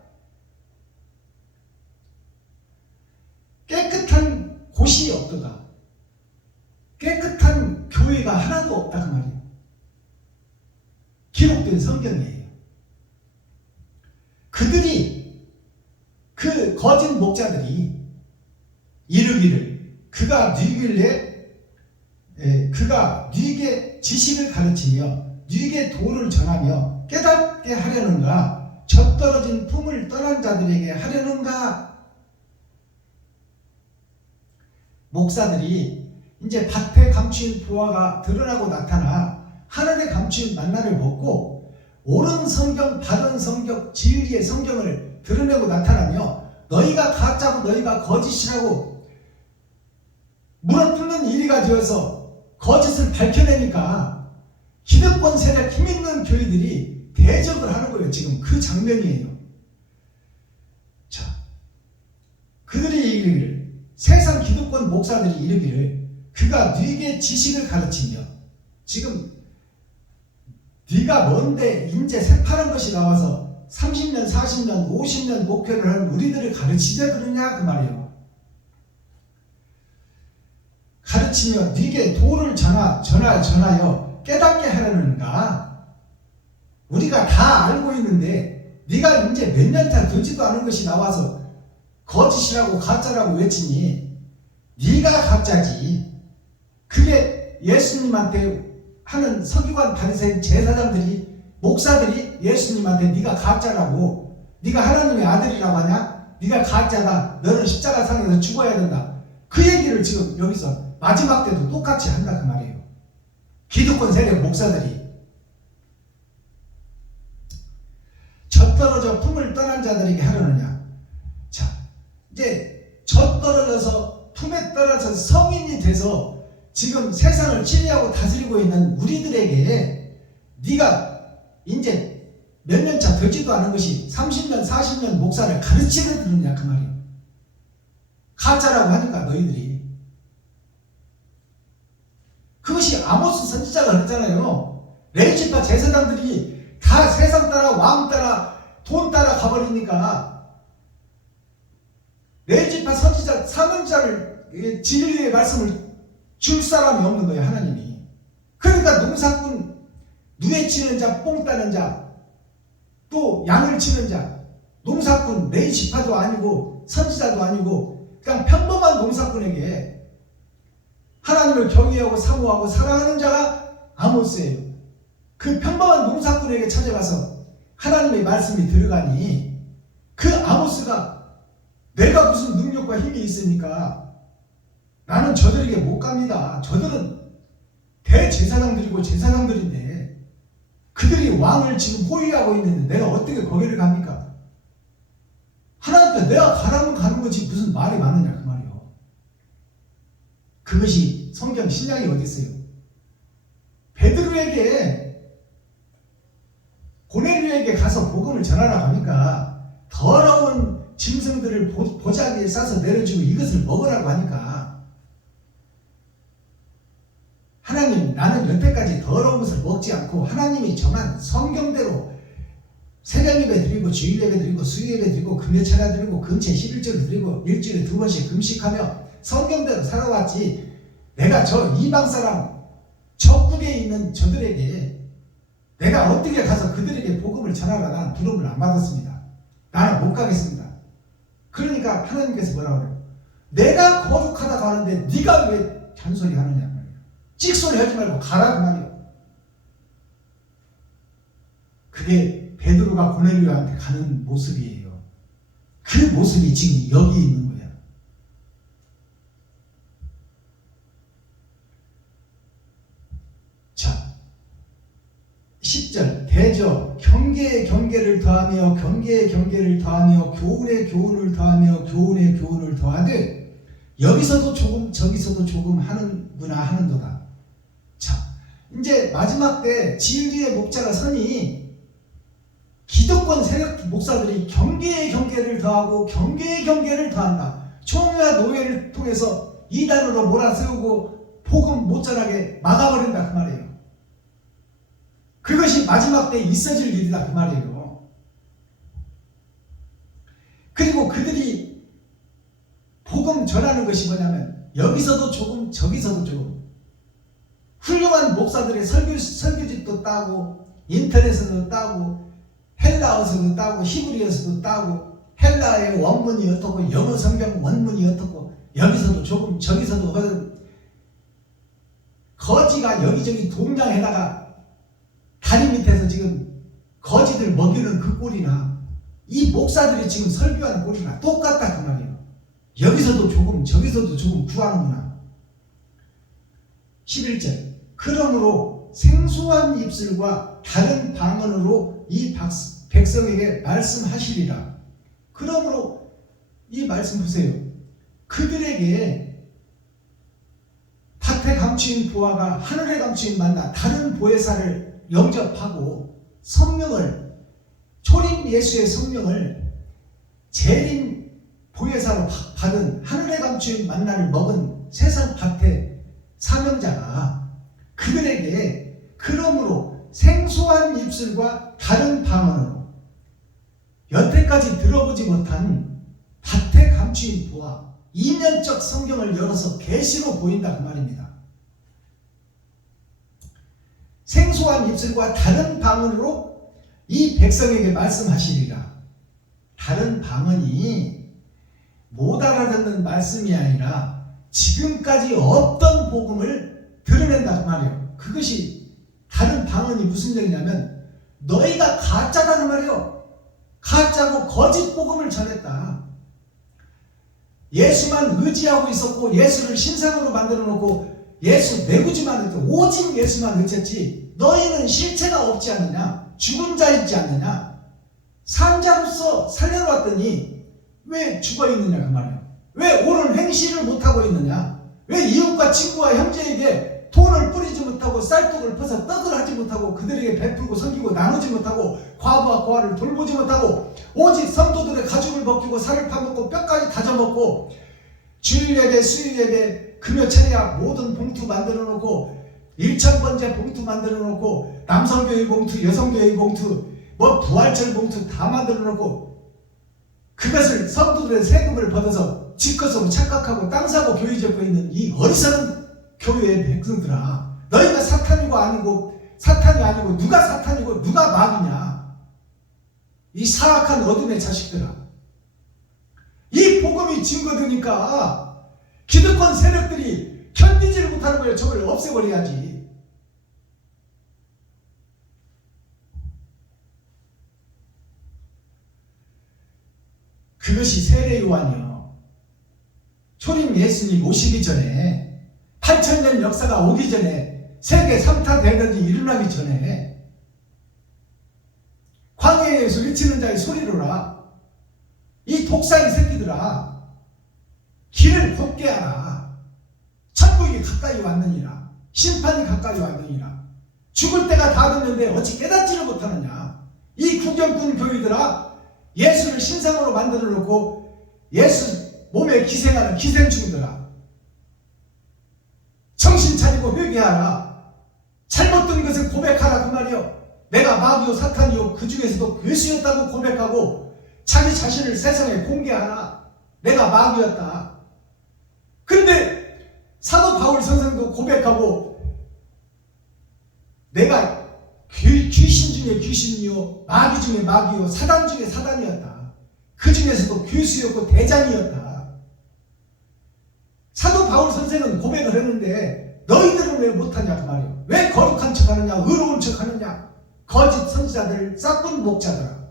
깨끗한 곳이 없도다. 깨끗한 교회가 하나도 없다 그 말이에요. 기록된 성경이에요. 그들이 그 거짓 목자들이 이르기를 그가 네게 지식을 가르치며 네게 도를 전하며 깨닫게 하려는가 젖떨어진 품을 떠난 자들에게 하려는가. 목사들이 이제 밭에 감추인 보화가 드러나고 나타나 하늘에 감추인 만나를 먹고 옳은 성경, 바른 성경, 진리의 성경을 드러내고 나타나며 너희가 가짜고 너희가 거짓이라고 물어뜯는 일이가 되어서 거짓을 밝혀내니까 기득권 세력 힘있는 교회들이 대적을 하는 거예요. 지금 그 장면이에요. 자, 그들이 이르기를 세상 기득권 목사들이 이르기를 그가 네게 지식을 가르치며 지금 네가 뭔데 인제 새파란 것이 나와서 30년, 40년, 50년 목회를 하는 우리들을 가르치자 그러냐 그 말이에요. 가르치며 네게 도를 전하여 깨닫게 하려는가. 우리가 다 알고 있는데 네가 이제 몇 년차 되지도 않은 것이 나와서 거짓이라고 가짜라고 외치니 네가 가짜지. 그게 예수님한테 하는 서기관 바리새인 제사장들이 목사들이 예수님한테 네가 가짜라고 네가 하나님의 아들이라고 하냐? 네가 가짜다. 너는 십자가상에서 죽어야 된다. 그 얘기를 지금 여기서 마지막 때도 똑같이 한다 그 말이에요. 기득권 세력 목사들이 젖떨어져 품을 떠난 자들에게 하려느냐. 자, 이제 젖떨어져서 품에 떨어져서 성인이 돼서 지금 세상을 지배하고 다스리고 있는 우리들에게 네가 이제 몇 년차 되지도 않은 것이 30년 40년 목사를 가르치려 드느냐 그 말이에요. 가짜라고 하니까 너희들이. 그것이 아모스 선지자가 그랬잖아요. 레위지파 제사장들이 다 세상 따라 왕 따라 돈 따라 가버리니까 레위지파 선지자 사명자를 진리의 말씀을 줄 사람이 없는 거예요. 하나님이. 그러니까 농사꾼 누에 치는 자, 뽕 따는 자, 또 양을 치는 자, 농사꾼 레위지파도 아니고 선지자도 아니고 그냥 평범한 농사꾼에게 하나님을 경외하고 사모하고 사랑하는 자가 아모스예요. 그 평범한 농사꾼에게 찾아가서 하나님의 말씀이 들어가니 그 아모스가 내가 무슨 능력과 힘이 있으니까 나는 저들에게 못 갑니다. 저들은 대제사장들이고 제사장들인데 왕을 지금 호위하고 있는데 내가 어떻게 거기를 갑니까? 하나님께 내가 가라면 가는 거지 무슨 말이 많느냐 그 말이요. 그것이 성경 신약이 어디 있어요? 베드로에게 고넬료에게 가서 복음을 전하라고 하니까 더러운 짐승들을 보자기에 싸서 내려주고 이것을 먹으라고 하니까 하나님 나는 여태까지 더러운 것을 먹지 않고 하나님이 정한 성경대로 새벽 예배 드리고 주일 예배 드리고 수요 예배 드리고 금요 찬양 드리고 금체 11조를 드리고 일주일에 2번씩 금식하며 성경대로 살아왔지 내가 저 이방 사람 적국에 있는 저들에게 내가 어떻게 가서 그들에게 복음을 전하라 나는 부름을 안 받았습니다. 나는 못 가겠습니다. 그러니까 하나님께서 뭐라고 그래요? 내가 거룩하다고 하는데 네가 왜 잔소리 하느냐 말이에요. 찍소리 하지 말고 가라 그 말이에요. 그게 베드로가 고넬료한테 가는 모습이에요. 그 모습이 지금 여기 있는 거예요. 자, 10절 대저 경계에 경계를 더하며 경계에 경계를 더하며 교훈에 교훈을 더하며 교훈에 교훈을 더하되 여기서도 조금 저기서도 조금 하는구나 하는도다. 자, 이제 마지막 때 진리의 목자가 서니 기득권 세력 목사들이 경계에 경계를 더하고 경계에 경계를 더한다. 총회와 노예를 통해서 이단으로 몰아세우고 복음 못 전하게 막아버린다 그 말이에요. 그것이 마지막 때에 있어질 일이다 그 말이에요. 그리고 그들이 복음 전하는 것이 뭐냐면 여기서도 조금 저기서도 조금 훌륭한 목사들의 설교집도 따고 인터넷에도 따고 헬라어서도 따고 히브리어서도 따고 헬라의 원문이 어떻고 영어 성경 원문이 어떻고 여기서도 조금 저기서도 거지가 여기저기 동냥에다가 다리 밑에서 지금 거지들 먹이는 그 꼴이나 이 목사들이 지금 설교하는 꼴이나 똑같다 그 말이에요. 여기서도 조금 저기서도 조금 구하는구나. 11절 그러므로 생소한 입술과 다른 방언으로 이 백성에게 말씀하시리라. 그러므로 이 말씀 보세요. 그들에게 밭에 감추인 보화가 하늘에 감추인 만나 다른 보혜사를 영접하고 성령을 초림 예수의 성령을 재림 보혜사로 받은 하늘에 감추인 만나를 먹은 세상 밭의 사명자가 그들에게 그러므로 생소한 입술과 다른 방언으로 여태까지 들어보지 못한 밭에 감추인 보화 이면적 성경을 열어서 계시로 보인다 그 말입니다. 생소한 입술과 다른 방언으로 이 백성에게 말씀하시리라. 다른 방언이 못 알아듣는 말씀이 아니라 지금까지 없던 복음을 드러낸다 그 말이에요. 그것이 다른 방언이 무슨 얘기냐면 너희가 가짜다는 말이에요. 가짜고 거짓 복음을 전했다. 예수만 의지하고 있었고 예수를 신상으로 만들어 놓고 예수 내구지만 했고 오직 예수만 의지했지 너희는 실체가 없지 않느냐? 죽은 자이지 않느냐? 산 자로서 살려놨더니 왜 죽어있느냐 그 말이에요. 왜 옳은 행실을 못하고 있느냐? 왜 이웃과 친구와 형제에게 돈을 뿌리지 못하고 쌀떡을 퍼서 떡을 하지 못하고 그들에게 베풀고 섬기고 나누지 못하고 과부와 고아를 돌보지 못하고 오직 성도들의 가죽을 벗기고 살을 파먹고 뼈까지 다져먹고 주일 예배 수요일 예배 금요 찬양 모든 봉투 만들어 놓고 일천번째 봉투 만들어 놓고 남성교회 봉투 여성교회 봉투 뭐 부활절 봉투 다 만들어 놓고 그것을 성도들의 세금을 받아서 집것으로 착각하고 땅 사고 교회 짓고 있는 이 어리석은 교회의 백성들아 너희가 사탄이 아니고 누가 사탄이고 누가 마귀냐 이 사악한 어둠의 자식들아 이 복음이 증거되니까 기득권 세력들이 견디지를 못하는 거예요. 저걸 없애버려야지. 그것이 세례 요한이요. 초림 예수님 오시기 전에 8000년 역사가 오기 전에 세계 3타 대전이 일어나기 전에 외치는 자의 소리로라. 이 독사의 새끼들아, 길을 곱게 하라. 천국이 가까이 왔느니라. 심판이 가까이 왔느니라. 죽을 때가 다 됐는데 어찌 깨닫지를 못하느냐. 이 구경꾼 교회들아, 예수를 신상으로 만들어 놓고 예수 몸에 기생하는 기생충들아, 정신 차리고 회개하라. 잘못된 것을 고백하라 그 말이요. 내가 마귀요 사탄이요 그 중에서도 괴수였다고 고백하고 자기 자신을 세상에 공개하라. 내가 마귀였다. 그런데 사도 바울 선생도 고백하고 내가 귀신 중에 귀신이요 마귀 중에 마귀요 사단 중에 사단이었다. 그 중에서도 괴수였고 대장이었다. 사도 바울 선생은 고백을 했는데 너희들은 왜 못하냐 그 말이에요. 왜 거룩한 척하느냐, 의로운 척하느냐. 거짓 선지자들, 싹군 목자들아.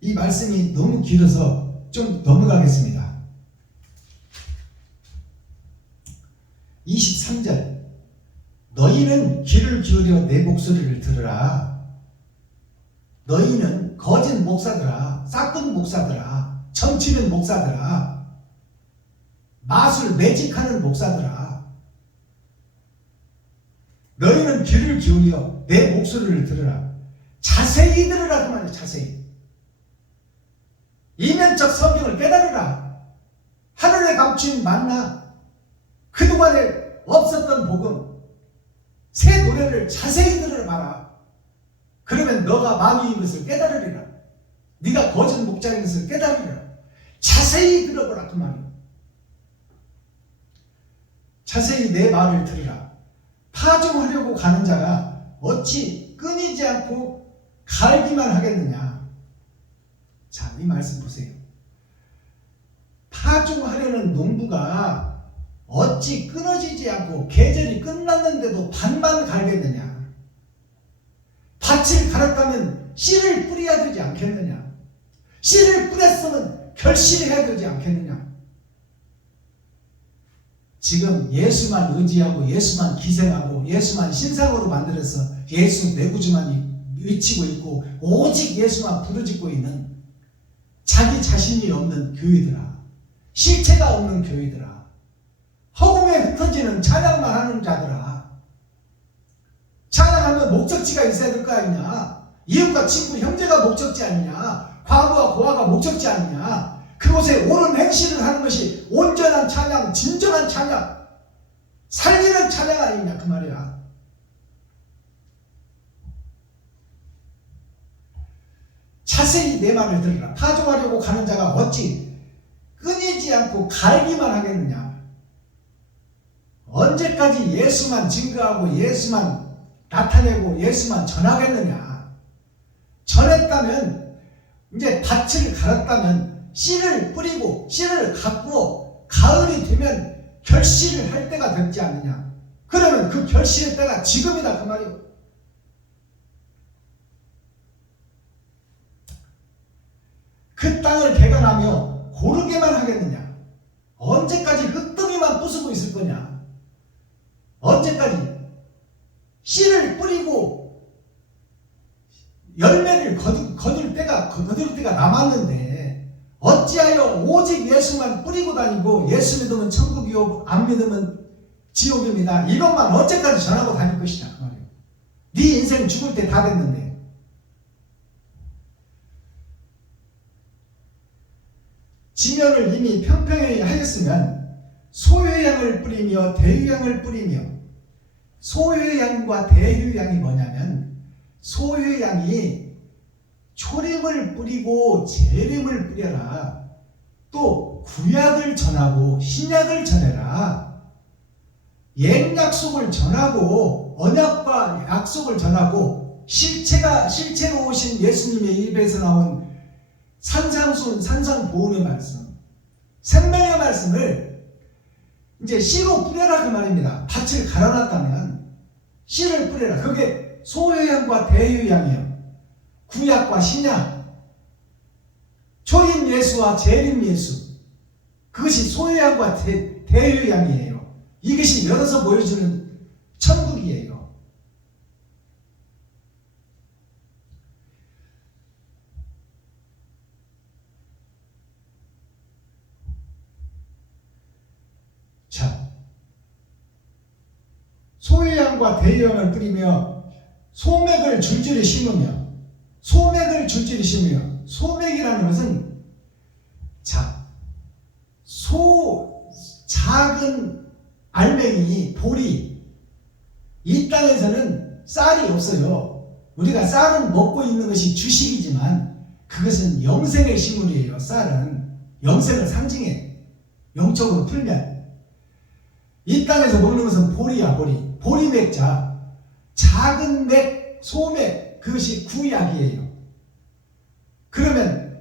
이 말씀이 너무 길어서 좀 넘어가겠습니다. 23절, 너희는 귀를 기울여 내 목소리를 들으라. 너희는 거짓 목사들아, 싹군 목사들아, 점치는 목사들아, 마술 매직하는 목사들아, 너희는 귀를 기울여 내 목소리를 들으라. 자세히 들으라 그 말이야. 자세히 이면적 성경을 깨달으라. 하늘에 감춘 만나, 그동안에 없었던 복음, 새 노래를 자세히 들어봐라. 그러면 너가 마귀인 것을 깨달으리라. 네가 거짓 목자인 것을 깨달으리라. 자세히 들어보라 그 말이야. 자세히 내 말을 들으라. 파종하려고 가는 자가 어찌 끊이지 않고 갈기만 하겠느냐. 자, 이 말씀 보세요. 파종하려는 농부가 어찌 끊어지지 않고 계절이 끝났는데도 밭만 갈겠느냐. 밭을 갈았다면 씨를 뿌려야 되지 않겠느냐. 씨를 뿌렸으면 결실해야 되지 않겠느냐. 지금 예수만 의지하고 예수만 기생하고 예수만 신상으로 만들어서 예수 내구주만 외치고 있고 오직 예수만 부르짖고 있는 자기 자신이 없는 교회들아, 실체가 없는 교회들아, 허공에 흩어지는 찬양만 하는 자들아. 찬양하면 목적지가 있어야 될 거 아니냐. 이웃과 친구 형제가 목적지 아니냐. 과부와 고아가 목적지 아니냐. 그곳에 옳은 행실을 하는 것이 온전한 찬양, 진정한 찬양, 살리는 찬양 아니냐 그 말이야. 자세히 내 말을 들으라. 파종하려고 가는 자가 어찌 끊이지 않고 갈기만 하겠느냐. 언제까지 예수만 증거하고 예수만 나타내고 예수만 전하겠느냐. 전했다면, 이제 밭을 갈았다면 씨를 뿌리고 씨를 갖고 가을이 되면 결실을 할 때가 됐지 않느냐. 그러면 그 결실의 때가 지금이다 그 말이요. 그 땅을 개간하며 고르게만 하겠느냐. 언제까지 흙더미만 부수고 있을 거냐. 언제까지 씨를 뿌리고 열매를 거둘 때가 남았는데 어찌하여 오직 예수만 뿌리고 다니고 예수 믿으면 천국이요 안 믿으면 지옥입니다. 이것만 언제까지 전하고 다닐 것이냐 그 말이에요. 네 인생 죽을 때 다 됐는데. 지면을 이미 평평히 하였으면 소유양을 뿌리며 대유양을 뿌리며. 소유양과 대유양이 뭐냐면, 소유양이 초림을 뿌리고 재림을 뿌려라. 또 구약을 전하고 신약을 전해라. 옛 약속을 전하고 언약과 약속을 전하고 실체로 오신 예수님의 입에서 나온 산상보훈의 말씀, 생명의 말씀을 이제 씨로 뿌려라 그 말입니다. 밭을 갈아놨다면 씨를 뿌려라. 그게 소유양과 대유양이에요. 구약과 신약, 초림 예수와 재림 예수, 그것이 소유양과 대유양이에요. 이것이 열어서 보여주는 소양과 대양을 뿌리며 소맥을 줄줄이 심으며 소맥이라는 것은 작은 알맹이 볼이 이 땅에서는 쌀이 없어요. 우리가 쌀은 먹고 있는 것이 주식이지만 그것은 영생의 식물이에요. 쌀은 영생을 상징해. 영적으로 풀면 이 땅에서 먹는 것은 볼이야. 볼이 맥자 작은 맥, 소맥, 그것이 구약이에요. 그러면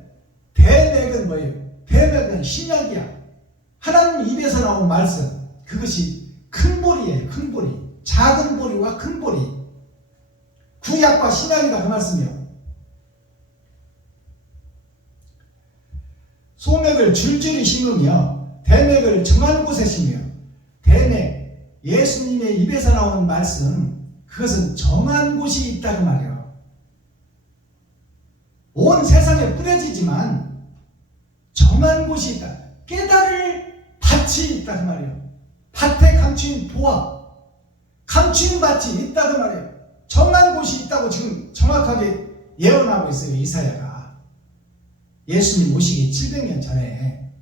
대맥은 뭐예요? 대맥은 신약이야. 하나님 입에서 나온 말씀, 그것이 큰 볼이에요. 큰 볼이. 작은 볼이와 큰 볼이. 구약과 신약이다 그 말씀이요. 소맥을 줄줄이 심으며 대맥을 정한 곳에 심으며. 대맥, 예수님의 입에서 나온 말씀, 그것은 정한 곳이 있다 그 말이에요. 온 세상에 뿌려지지만 정한 곳이 있다. 깨달을 밭이 있다 그 말이에요. 밭에 감추인 보화, 감추인 밭이 있다 그 말이에요. 정한 곳이 있다고 지금 정확하게 예언하고 있어요. 이사야가. 예수님 오시기 700년 전에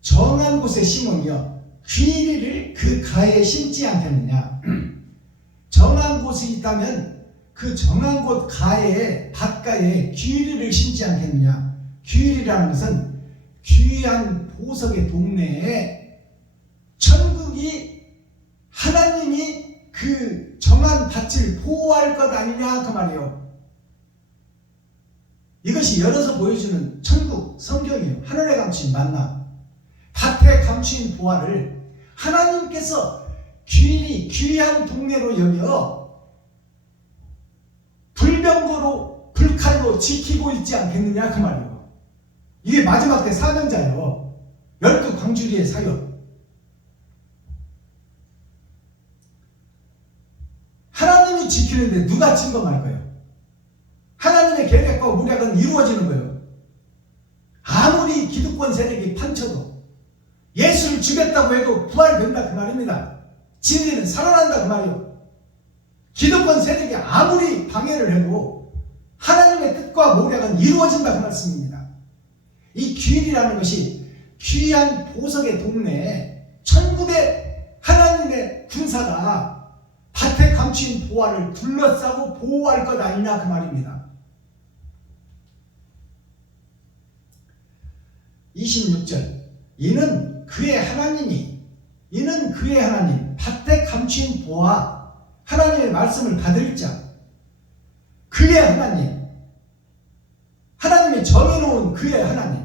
정한 곳에 심으며 귀리를 그 가에 심지 않겠느냐. 정한 곳이 있다면 그 정한 곳 가에, 밭가에 귀리를 심지 않겠느냐. 귀리라는 것은 귀한 보석의 동네에 천국이 하나님이 그 정한 밭을 보호할 것 아니냐 그 말이에요. 이것이 열어서 보여주는 천국 성경이에요. 하늘에 감추인 만나, 밭에 감추인 보화를 하나님께서 귀한 동네로 여겨 불병거로 불칼로 지키고 있지 않겠느냐 그 말이에요. 이게 마지막 때 사명자예요. 12광주리의 사역. 하나님이 지키는데 누가 침범할 거예요? 하나님의 계획과 모략은 이루어지는 거예요. 아무리 기득권 세력이 판쳐도, 예수를 죽였다고 해도 부활된다 그 말입니다. 진리는 살아난다 그 말이에요. 기득권 세력이 아무리 방해를 해도 하나님의 뜻과 모략은 이루어진다 그 말씀입니다. 이 귀일이라는 것이 귀한 보석의 동네에 천국의 하나님의 군사가 밭에 감춘 보화를 둘러싸고 보호할 것 아니냐 그 말입니다. 26절, 이는 그의 하나님, 밭에 감춘 보화, 하나님의 말씀을 받을 자, 그의 하나님, 하나님이 정해놓은 그의 하나님,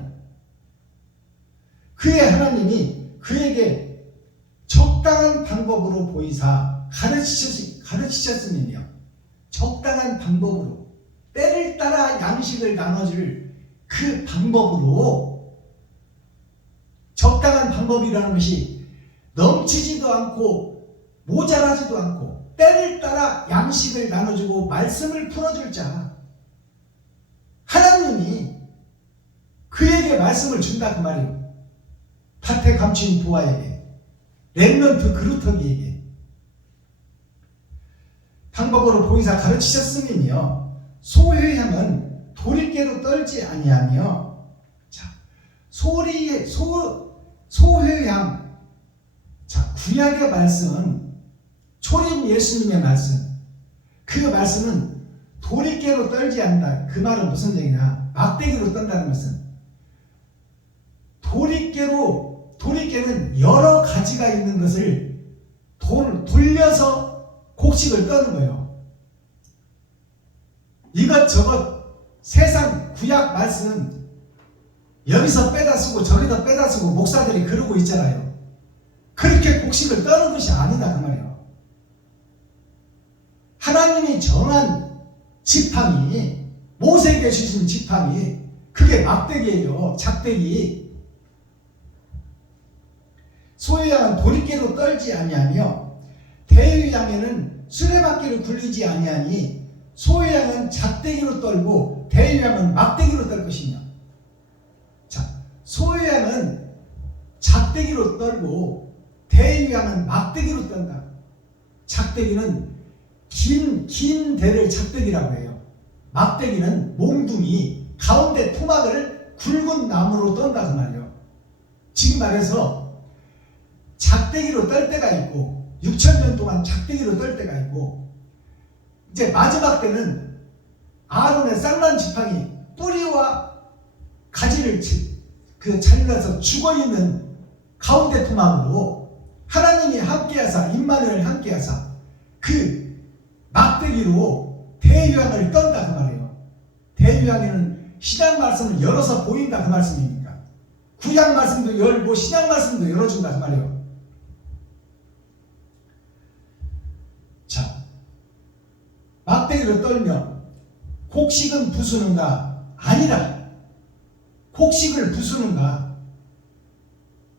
그의 하나님이 그에게 적당한 방법으로 보이사 가르치셨음이며, 적당한 방법으로 때를 따라 양식을 나눠줄 그 방법으로, 적당한 방법이라는 것이 넘치지도 않고 모자라지도 않고 때를 따라 양식을 나눠주고 말씀을 풀어줄 자, 하나님이 그에게 말씀을 준다 그 말이에요. 밭에 감춘 보화에게, 렘넌트 그루터기에게 방법으로 보이사 가르치셨음이며, 소회향은 도리깨로 떨지 아니하며. 자, 소회향, 자, 구약의 말씀, 초림 예수님의 말씀, 그 말씀은 도리깨로 떨지 않는다. 그 말은 무슨 얘기냐? 막대기로 떤다는 것은, 도리깨는 여러 가지가 있는 것을 돌려서 곡식을 떠는 거예요. 이것저것 세상 구약 말씀 여기서 빼다 쓰고 저기서 빼다 쓰고 목사들이 그러고 있잖아요. 그렇게 곡식을 떠는 것이 아니다 그 말이에요. 하나님이 정한 지팡이, 모세에게 주신 지팡이, 그게 막대기예요. 작대기. 소유양은 도리깨로 떨지 아니하며 대유양에는 수레바퀴를 굴리지 아니하니, 소유양은 작대기로 떨고 대유양은 막대기로 떨 것이며. 자, 소유양은 작대기로 떨고 대유양은 막대기로 떤다. 작대기는 긴 대를 작대기라고 해요. 막대기는 몽둥이 가운데 토막을 굵은 나무로 떤다 그 말이에요. 지금 말해서 작대기로 떨 때가 있고 6,000년 동안 작대기로 떨 때가 있고, 이제 마지막 때는 아론의 쌍난 지팡이 뿌리와 가지를 잘라서 죽어있는 가운데 토막으로 하나님이 함께하사, 임마누엘 함께하사 그 막대기로 대유양을 떤다 그 말이에요. 대유양에는 신약 말씀을 열어서 보인다 그 말씀입니까? 구약 말씀도 열고 신약 말씀도 열어준다 그 말이에요. 자, 막대기로 떨며 곡식은 부수는가? 아니라. 곡식을 부수는가?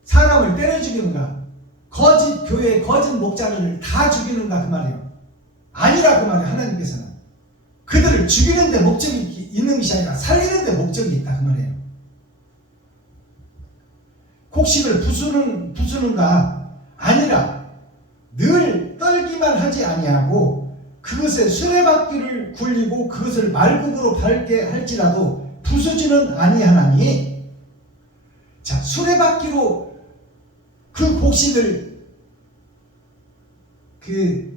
사람을 때려 죽이는가? 거짓 교회, 거짓 목자를 다 죽이는가 그 말이에요. 아니라 그 말이에요. 하나님께서는 그들을 죽이는 데 목적이 있는 것이 아니라 살리는 데 목적이 있다 그 말이에요. 곡식을 부수는가? 아니라 늘 떨기만 하지 아니하고 그것에 수레바퀴를 굴리고 그것을 말굽으로 밟게 할지라도 부수지는 아니하나니. 자, 수레바퀴로 그 곡식을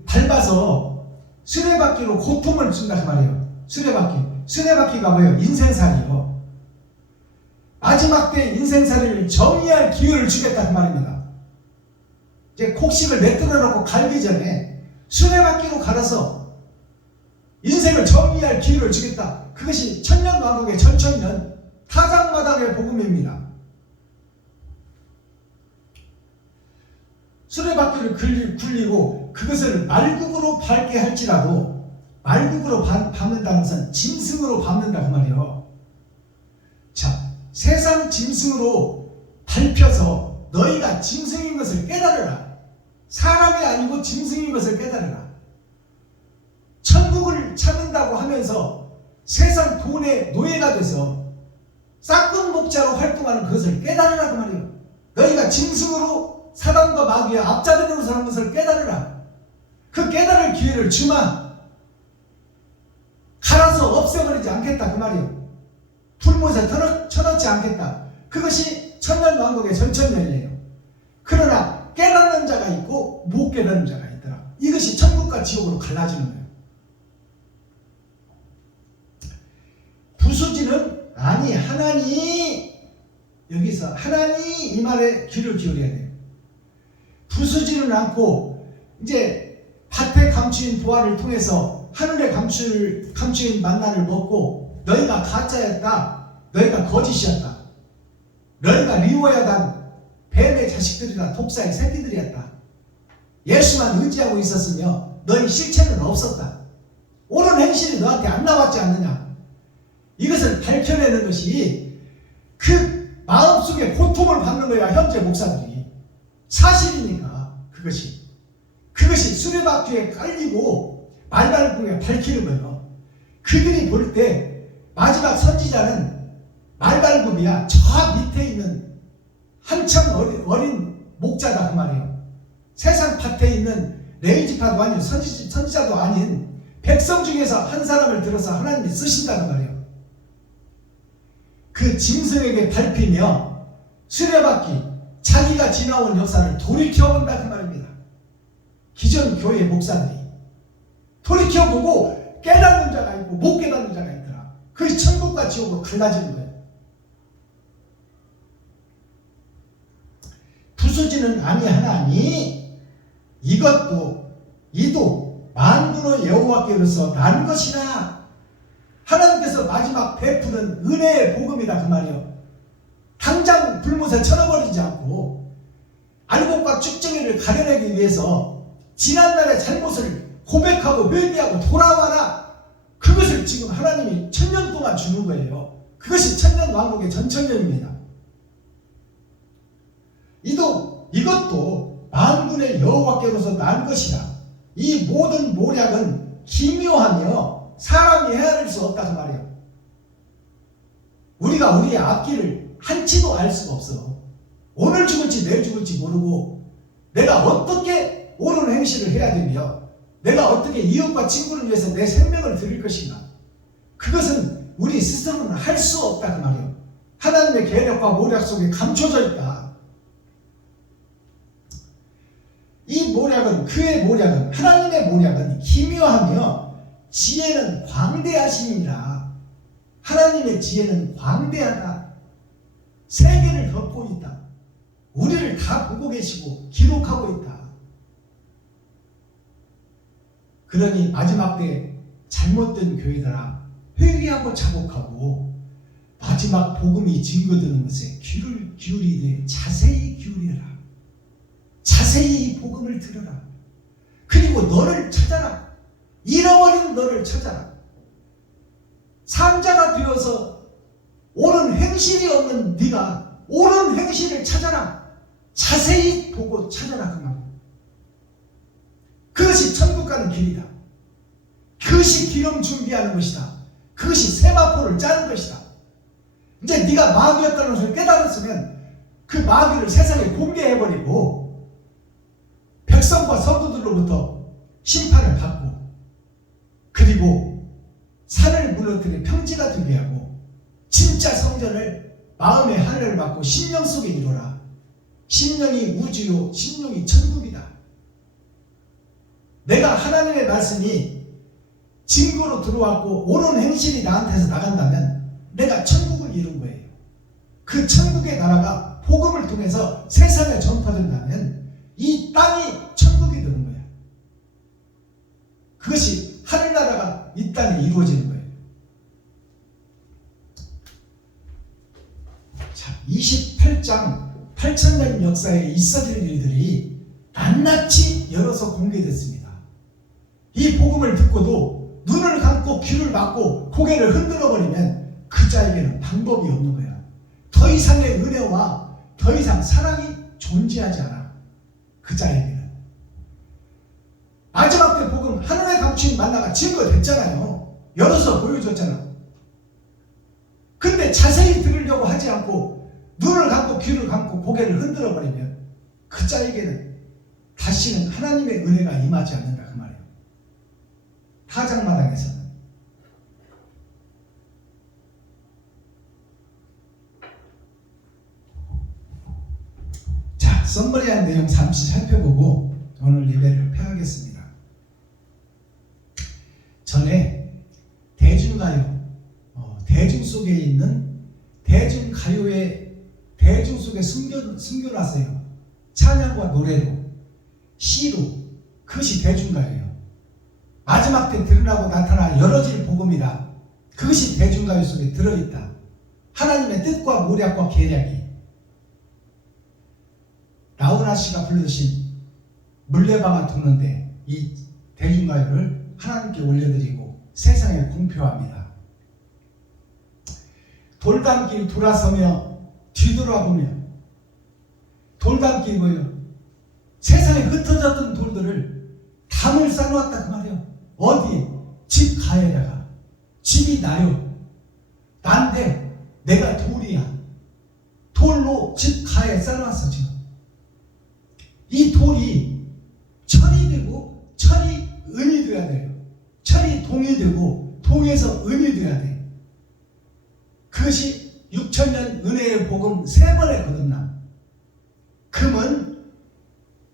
밟아서 수레바퀴로 고통을 준다 그 말이에요. 수레바퀴가 뭐예요? 인생살이요. 마지막 때 인생살이를 정리할 기회를 주겠다 그 말입니다. 이제 곡식을 내뜨려 놓고 갈기 전에 수레바퀴로 갈아서 인생을 정리할 기회를 주겠다. 그것이 천년왕국의 전천년 타작마당의 복음입니다. 수레바퀴를 굴리고 그것을 말굽으로 밟게 할지라도, 말굽으로 밟는다는 것은 짐승으로 밟는다 그 말이에요. 자, 세상 짐승으로 밟혀서 너희가 짐승인 것을 깨달으라. 사람이 아니고 짐승인 것을 깨달으라. 천국을 찾는다고 하면서 세상 돈의 노예가 돼서 싹군 목자로 활동하는 그것을 깨달으라 그 말이에요. 너희가 짐승으로 사단과 마귀의 앞자리로 사는 것을 깨달으라. 그 깨달을 기회를 주마. 갈아서 없애버리지 않겠다 그 말이에요. 불못에 쳐넣지 않겠다. 그것이 천년왕국의 전천년이에요. 그러나 깨닫는 자가 있고 못 깨닫는 자가 있더라. 이것이 천국과 지옥으로 갈라지는 거예요. 부수지는 아니하나니. 여기서 하나니 이 말에 귀를 기울여야 돼요. 부수지는 않고 이제 밭에 감추인 보화를 통해서 하늘에 감추인 만나를 먹고 너희가 가짜였다, 너희가 거짓이었다, 너희가 리워야단 뱀의 자식들이다, 독사의 새끼들이었다, 예수만 의지하고 있었으며 너희 실체는 없었다, 옳은 행실이 너한테 안 나왔지 않느냐. 이것을 밝혀내는 것이 그 마음속에 고통을 받는 거야. 현재 목사들이 사실이니까 그것이 수레바퀴에 깔리고 말발굽에 밝히는 거예요. 그들이 볼 때 마지막 선지자는 말발굽이야. 저 밑에 있는 한참 어린 목자다 그 말이에요. 세상 밭에 있는 레위지파도 아닌 선지자도 아닌 백성 중에서 한 사람을 들어서 하나님이 쓰신다는 말이에요. 그 짐승에게 밟히며 수레바퀴, 자기가 지나온 역사를 돌이켜본다 그 말입니다. 기존 교회 목사들이 돌이켜보고 깨닫는 자가 있고 못 깨닫는 자가 있더라. 그것이 천국과 지옥으로 갈라지는 거예요. 부수지는 아니하나니 이도 만군의 여호와께로서 난 것이라. 하나님께서 마지막 베푸는 은혜의 복음이다 그 말이에요. 당장 불못에 쳐넣어버리지 않고 알곡과 쭉정이를 가려내기 위해서 지난날의 잘못을 고백하고 회개하고 돌아와라. 그것을 지금 하나님이 천년 동안 주는 거예요. 그것이 천년왕국의 전천년입니다. 이것도 만군의 여호와께로서 난 것이라. 이 모든 모략은 기묘하며 사람이 헤아릴 수 없다 그 말이에요. 우리가 우리의 앞길을 한치도 알 수가 없어. 오늘 죽을지 내일 죽을지 모르고 내가 어떻게 옳은 행실을 해야 되며 내가 어떻게 이웃과 친구를 위해서 내 생명을 드릴 것인가. 그것은 우리 스스로는 할 수 없다 그 말이에요. 하나님의 계략과 모략 속에 감춰져 있다. 이 모략은, 그의 모략은, 하나님의 모략은 기묘하며 지혜는 광대하심이라. 하나님의 지혜는 광대하다. 세계를 덮고 있다. 우리를 다 보고 계시고 기록하고 있다. 그러니 마지막 때 잘못된 교회들아, 회개하고 자복하고 마지막 복음이 증거되는 것에 귀를 기울이되 자세히 기울여라. 자세히 이 복음을 들어라. 그리고 너를 찾아라. 잃어버린 너를 찾아라. 산자가 되어서 옳은 행실이 없는 네가 옳은 행실을 찾아라. 자세히 보고 찾아라 그 말. 그것이 천국 가는 길이다. 그것이 기름 준비하는 것이다. 그것이 세마포를 짜는 것이다. 이제 네가 마귀였다는 것을 깨달았으면 그 마귀를 세상에 공개해버리고 백성과 성도들로부터 심판을 받고 그리고 산을 무너뜨린 평지가 되게 하고 진짜 성전을 마음의 하늘을 받고 심령 속에 이루라. 심령이 우주요 심령이 천국이다. 내가 하나님의 말씀이 증거로 들어왔고 옳은 행실이 나한테서 나간다면 내가 천국을 이룬 거예요. 그 천국의 나라가 복음을 통해서 세상에 전파된다면 이 땅이 천국이 되는 거야. 그것이 하늘나라가 이 땅에 이루어지는 거예요. 자, 28장 8,000년 역사에 있어질 일들이 낱낱이 열어서 공개됐습니다. 이 복음을 듣고도 눈을 감고 귀를 막고 고개를 흔들어 버리면 그 자에게는 방법이 없는 거야. 더 이상의 은혜와 더 이상 사랑이 존재하지 않아. 그 자에게는. 마지막 때 복음 하늘의 감추인 만나가 증거됐잖아요. 열어서 보여줬잖아. 근데 자세히 들으려고 하지 않고 눈을 감고 귀를 감고 고개를 흔들어 버리면 그 자에게는 다시는 하나님의 은혜가 임하지 않는다 그 말이에요. 타작마당에서는. 자, 썸머리한 내용 잠시 살펴보고 오늘 예배를 폐하겠습니다. 전에 대중가요, 대중 속에 있는 대중가요의 대중 속에 숨겨놨어요. 찬양과 노래로, 시로. 그것이 대중가요예요. 마지막 때 드러나고 나타나 열어질 복음이다. 그것이 대중가요 속에 들어있다. 하나님의 뜻과 모략과 계략이. 라우나 씨가 불러주신 물레방아 도는데 이 대중가요를 하나님께 올려드리고 세상에 공표합니다. 돌담길 돌아서며 뒤돌아보며 돌담길 뭐예요? 세상에 흩어졌던 돌들을 담을 쌓아놨다 그 말이에요. 어디? 집 가에다가. 집이 나요. 난데 내가 돌이야. 돌로 집 가에 쌓아놨어 지금. 이 돌이 철이 되고 철이 은이 되어야 돼요. 철이 동이 되고 동에서 은이 되어야 돼. 그것이 6,000년 은혜의 복음 3번의 거듭남. 금은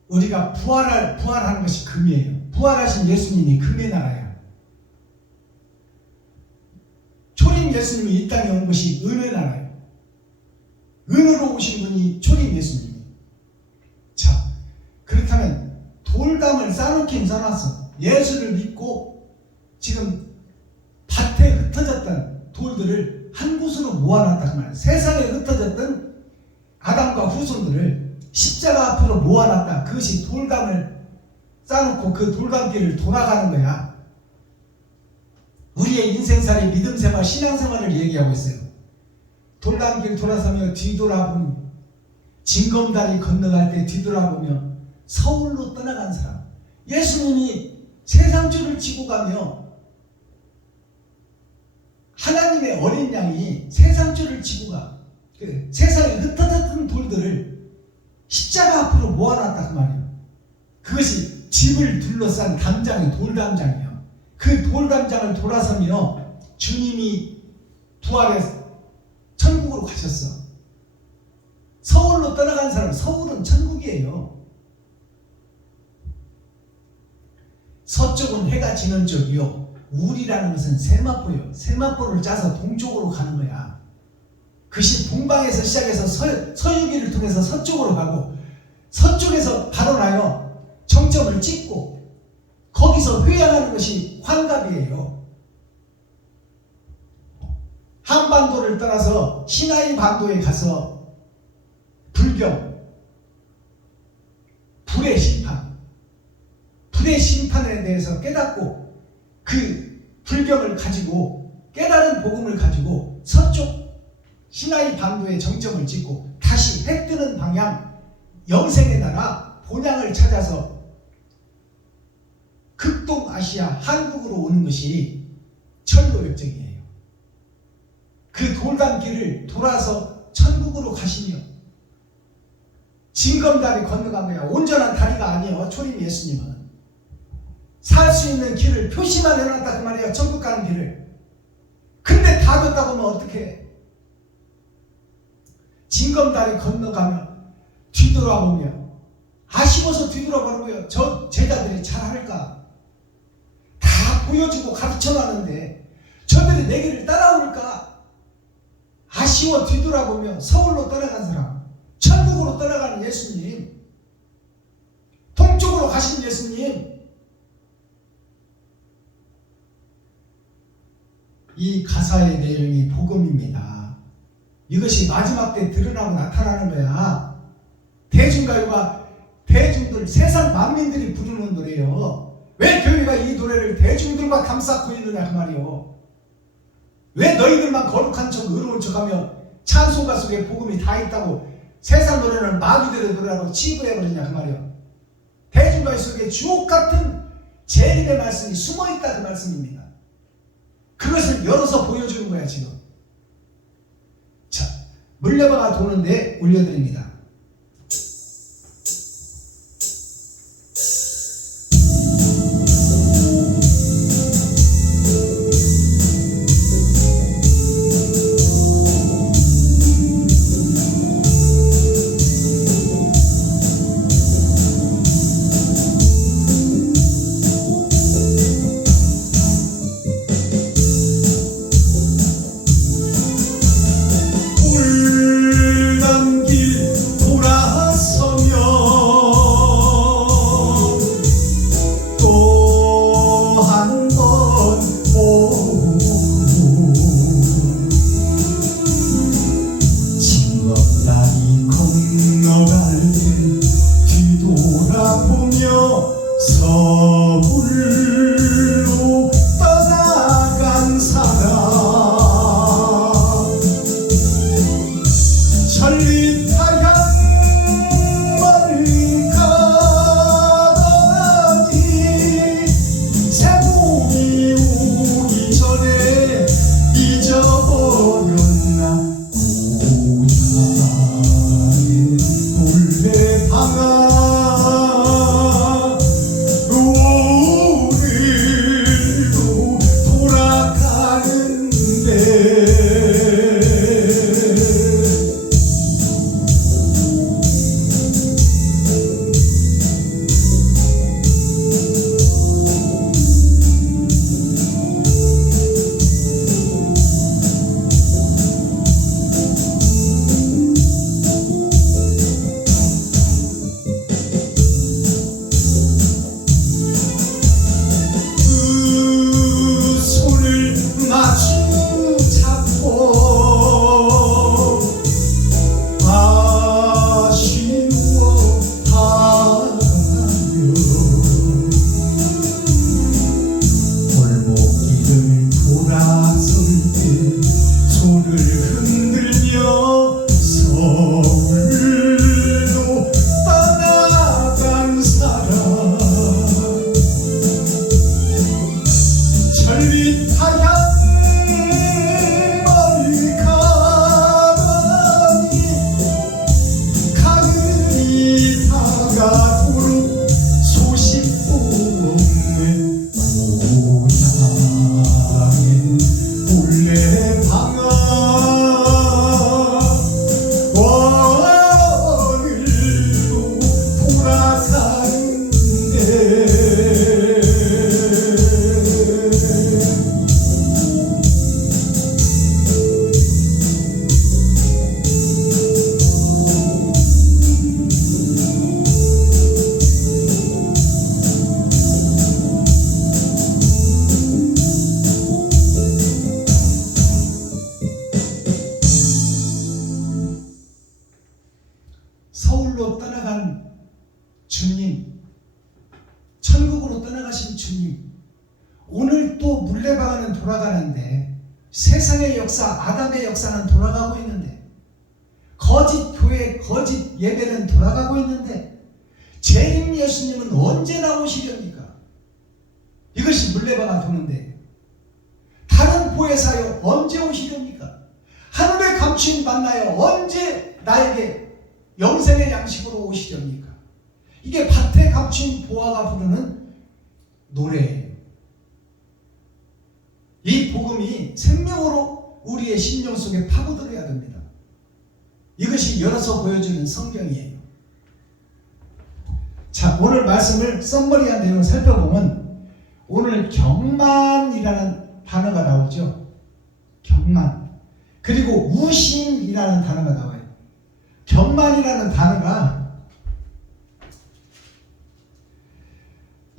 우리가 부활하는 것이 금이에요. 부활하신 예수님이 금의 나라야. 초림 예수님이 이 땅에 온 것이 은의 나라예요. 은으로 오신 분이 초림 예수님이. 자, 그렇다면 돌담을 쌓아놓긴 쌓아놨어. 예수를 믿고 지금 밭에 흩어졌던 돌들을 한 곳으로 모아놨다 그 말이에요. 세상에 흩어졌던 아담과 후손들을 십자가 앞으로 모아놨다. 그것이 돌담을 쌓아놓고 그 돌담길을 돌아가는 거야. 우리의 인생살이 믿음생활, 신앙생활을 얘기하고 있어요. 돌담길 돌아서며 뒤돌아보며 징검다리 건너갈 때 뒤돌아보며 서울로 떠나간 사람. 예수님이 세상줄을 치고 가며 하나님의 어린 양이 세상줄을 치고 가. 세상에 흩어졌던 돌들을 십자가 앞으로 모아놨다 그 말이에요. 그것이 집을 둘러싼 담장이 돌담장이에요. 그 돌담장을 돌아서며 주님이 부활해서 천국으로 가셨어. 서울로 떠나간 사람, 서울은 천국이에요. 서쪽은 해가 지는 쪽이요, 우리라는 것은 세마포예요. 세마포를 짜서 동쪽으로 가는 거야. 그것이 동방에서 시작해서 서유기를 통해서 서쪽으로 가고, 서쪽에서 발원하여 정점을 찍고 거기서 회양하는 것이 환갑이에요. 한반도를 떠나서 시나이 반도에 가서 불경, 불의 심판에 대해서 깨닫고 그 불경을 가지고 깨달은 복음을 가지고 서쪽 시나이 반도의 정점을 찍고 다시 해 뜨는 방향 영생의 나라 본향을 찾아서 극동아시아 한국으로 오는 것이 철도역정이에요. 그 돌담길을 돌아서 천국으로 가시며 징검다리 건너간 거야. 온전한 다리가 아니에요. 초림 예수님은 살 수 있는 길을 표시만 해놨다 그 말이에요. 천국 가는 길을. 근데 다 됐다고 하면 어떡해. 징검다리 건너가며 뒤돌아보며 아쉬워서 뒤돌아보는 거예요. 저 제자들이 잘할까? 다 보여주고 가르쳐놨는데 저들이 내 길을 따라올까? 아쉬워 뒤돌아보며 서울로 떠나간 사람, 천국으로 떠나가는 예수님, 동쪽으로 가신 예수님. 이 가사의 내용이 복음입니다. 이것이 마지막 때 드러나고 나타나는 거야. 대중가요가 대중들, 세상 만민들이 부르는 노래예요. 왜 교회가 이 노래를 대중들과 감싸고 있느냐 그 말이요. 왜 너희들만 거룩한 척 의로운 척하며 찬송가 속에 복음이 다 있다고 세상 노래는 마귀들의 노래라고 치부해버리냐 그 말이요. 대중가요 속에 주옥같은 재림의 말씀이 숨어있다 그 말씀입니다. 그것을 열어서 보여주는 거야 지금. 자, 물레방아 도는데 올려드립니다. 길 주님, 천국으로 떠나가신 주님, 오늘 또 물레방아는 돌아가는데 세상의 역사, 아담의 역사는 돌아가고 있는데, 거짓 교회, 거짓 예배는 돌아가고 있는데, 재림 예수님은 언제 나오시렵니까? 이것이 물레방아 도는데, 다른 보혜사여 언제 오시렵니까? 하늘의 감추인 만나여 언제 나에게 영생의 양식으로 오시렵니까? 이게 밭에 감추인 보아가 부르는 노래예요. 이 복음이 생명으로 우리의 심령 속에 파고들어야 됩니다. 이것이 열어서 보여주는 성경이에요. 자, 오늘 말씀을 썸머리한 내용을 살펴보면 오늘 경만이라는 단어가 나오죠. 경만. 그리고 우심이라는 단어가 나와요. 경만이라는 단어가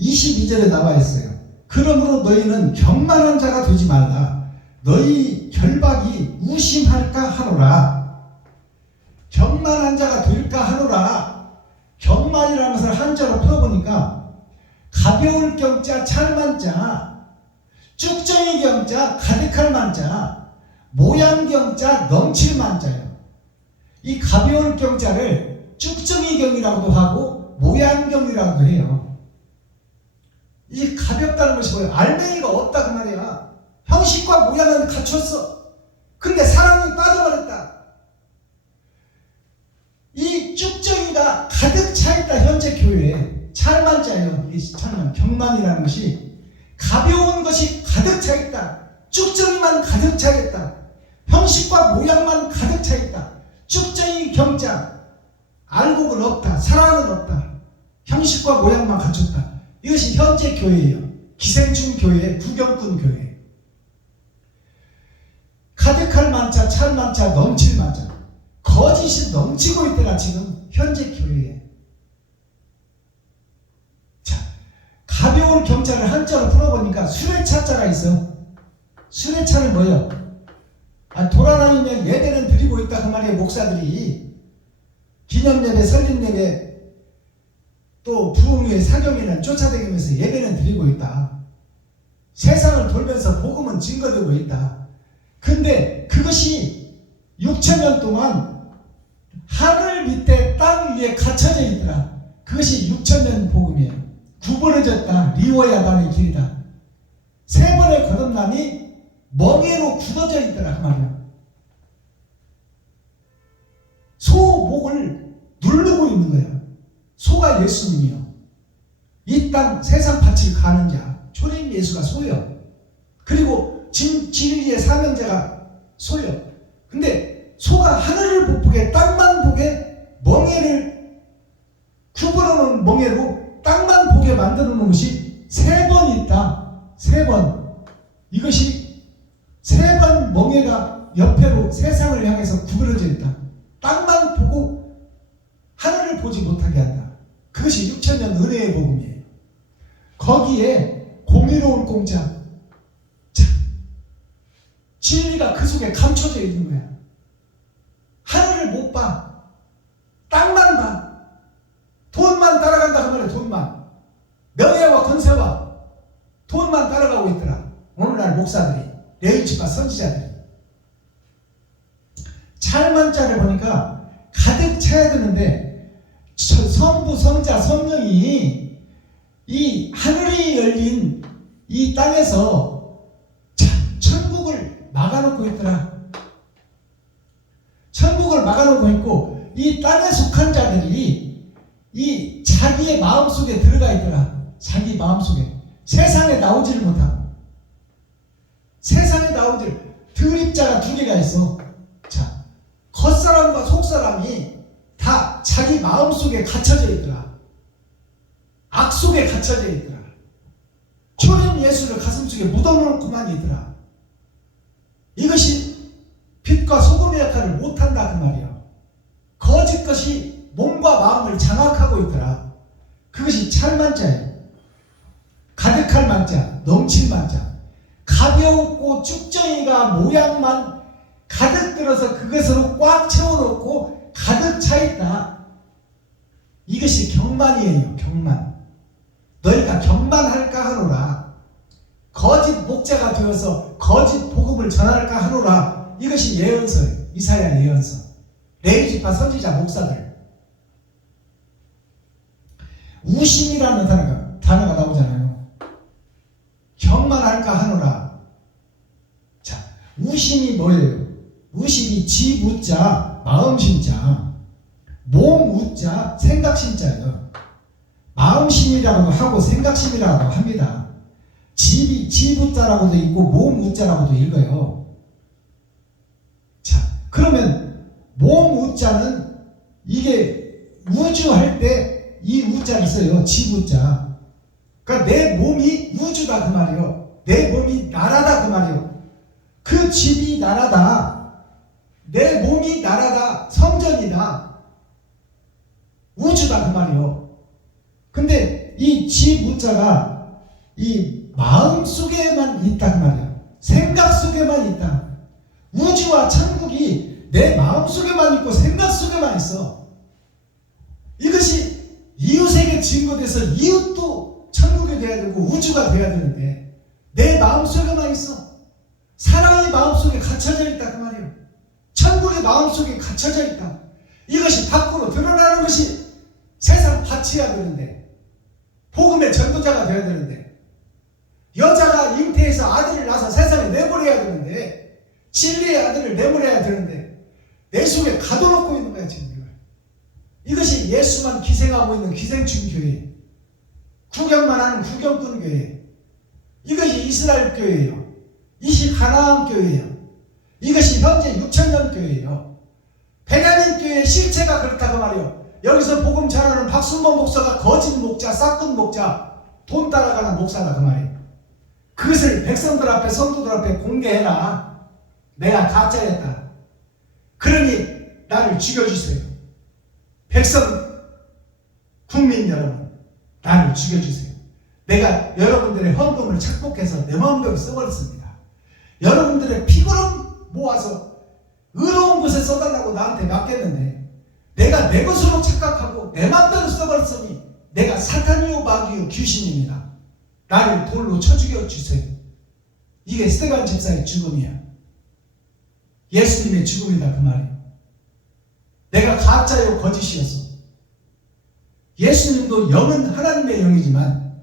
22절에 나와 있어요. 그러므로 너희는 경만한 자가 되지 말라. 너희 결박이 우심할까 하노라. 경만한 자가 될까 하노라. 경만이라는 것을 한자로 풀어보니까 가벼울 경자, 찰만 자, 쭉정이 경자, 가득할 만자, 모양 경자, 넘칠 만자예요. 이 가벼울 경자를 쭉정이 경이라고도 하고 모양 경이라고도 해요. 이 가볍다는 것이 뭐예요? 알맹이가 없다 그 말이야. 형식과 모양은 갖췄어. 근데 사랑이 빠져버렸다. 이 쭉정이가 가득 차있다. 현재 교회에 찰만자예요. 이 찰만, 경만이라는 것이 가벼운 것이 가득 차있다. 쭉정이만 가득 차있다. 형식과 모양만 가득 차있다. 쭉정이 경자, 알곡은 없다. 사랑은 없다. 형식과 모양만 갖췄다. 이것이 현재 교회예요. 기생충 교회, 구경꾼 교회. 가득할 만자, 찰 만자, 넘칠 만자. 거짓이 넘치고 있더라 지금 현재 교회에. 자, 가벼운 경자를 한자로 풀어보니까 수레차자가 있어. 수레차는 뭐예요? 돌아다니며 예배는 드리고 있다 그 말이에요. 목사들이 기념예배, 설립예배, 또 부흥회, 사경회는 쫓아다니면서 예배는 드리고 있다. 세상을 돌면서 복음은 증거되고 있다. 근데 그것이 6,000년 동안 하늘 밑에 땅 위에 갇혀져 있더라. 그것이 6,000년 복음이에요. 구부러졌다. 리워야반의 길이다. 세 번의 거듭남이 멍에로 굳어져 있더라 그 말이야. 소 목을 누르고 있는 거야. 소가 예수님이요. 이 땅 세상 밭을 가는 자 초림 예수가 소요. 그리고 진리의 사명자가 소요. 근데 소가 하늘을 못 보게 땅만 보게 멍에를 구부러놓은 멍에로 땅만 보게 만들어 놓은 것이 3번 있다. 3번. 이것이 3번 멍에가 옆에로 세상을 향해서 구부러져 있다. 땅만 보고 하늘을 보지 못하게 한다. 그것이 6,000년 은혜의 복음이에요. 거기에 공의로운 공자, 참, 진리가 그 속에 감춰져 있는 거야. 하늘을 못 봐. 땅만 봐. 돈만 따라간다 그 말이야. 돈만. 명예와 권세와 돈만 따라가고 있더라. 오늘날 목사들이, 레이츠파 선지자들이. 찰만자를 보니까 가득 차야 되는데 성부, 성자, 성령이 이 하늘이 열린 이 땅에서 천국을 막아놓고 있더라. 천국을 막아놓고 있고 이 땅에 속한 자들이 이 자기의 마음속에 들어가 있더라. 자기 마음속에. 세상에 나오지를 못하고. 세상에 나오질 드립자가 2개가 있어. 자, 겉사람과 속사람이 다 자기 마음속에 갇혀져 있더라. 악 속에 갇혀져 있더라. 초림 예수를 가슴속에 묻어놓고만 있더라. 이것이 빛과 소금의 역할을 못한다 그 말이야. 거짓 것이 몸과 마음을 장악하고 있더라. 그것이 찰만자예요. 가득할 만자, 넘칠 만자. 가벼웠고 쭉정이가 모양만 가득 들어서 그것으로 꽉 채워놓고 가득 차 있다. 이것이 경만이에요. 경만. 너희가 경만할까 하노라. 거짓 목자가 되어서 거짓 복음을 전할까 하노라. 이것이 예언서예요. 이사야 예언서. 레위지파 선지자 목사들. 우심이라는 단어가 나오잖아요. 경만할까 하노라. 자, 우심이 뭐예요? 우심이 지우자, 마음심자, 몸우자, 생각심자예요. 마음심이라고도 하고 생각심이라고 합니다. 지부자라고도 있고 몸우자라고도 읽어요. 자, 그러면 몸우자는 이게 우주할 때 이 우자를 써요. 지부자. 그러니까 내 몸이 우주다 그 말이에요. 내 몸이 나라다 그 말이에요. 그 집이 나라다. 내 몸이 나라다. 성전이다. 우주다 그 말이에요. 근데 이 지부자가 이 마음 속에만 있다 그 말이에요. 생각 속에만 있다. 우주와 천국이 내 마음 속에만 있고 생각 속에만 있어. 이것이 이웃에게 증거돼서 이웃도 천국이 돼야 되고 우주가 돼야 되는데 내 마음 속에만 있어. 사랑이 마음 속에 갇혀져 있다 그 말이에요. 천국이 마음 속에 갇혀져 있다. 이것이 밖으로 드러나는 것이 세상 바치야 되는데, 복음의 전도자가 되어야 되는데, 여자가 잉태해서 아들을 낳아서 세상에 내보내야 되는데, 진리의 아들을 내보내야 되는데 내 속에 가둬놓고 있는 거야 지금. 이것이 예수만 기생하고 있는 기생충 교회, 구경만 하는 구경꾼 교회. 이것이 이스라엘 교회예요. 이것이 가나안 교회예요. 이것이 현재 6천년 교회예요. 베냐민 교회의 실체가 그렇다고 말이에요. 여기서 복음 전하는 박순범 목사가 거짓 목자, 싹군 목자, 돈 따라가는 목사다 그 말이에요. 그것을 백성들 앞에, 성도들 앞에 공개해라. 내가 가짜였다. 그러니 나를 죽여주세요. 백성, 국민 여러분, 나를 죽여주세요. 내가 여러분들의 헌금을 착복해서 내 마음대로 써버렸습니다. 여러분들의 피고름 모아서 의로운 곳에 써달라고 나한테 맡겼는데 내가 내 것으로 착각하고 내 마음대로 써버렸으니 내가 사탄이요 마귀요 귀신입니다. 나를 돌로 쳐 죽여주세요. 이게 스테반 집사의 죽음이야. 예수님의 죽음이다 그 말이에요. 내가 가짜요 거짓이었어. 예수님도 영은 하나님의 영이지만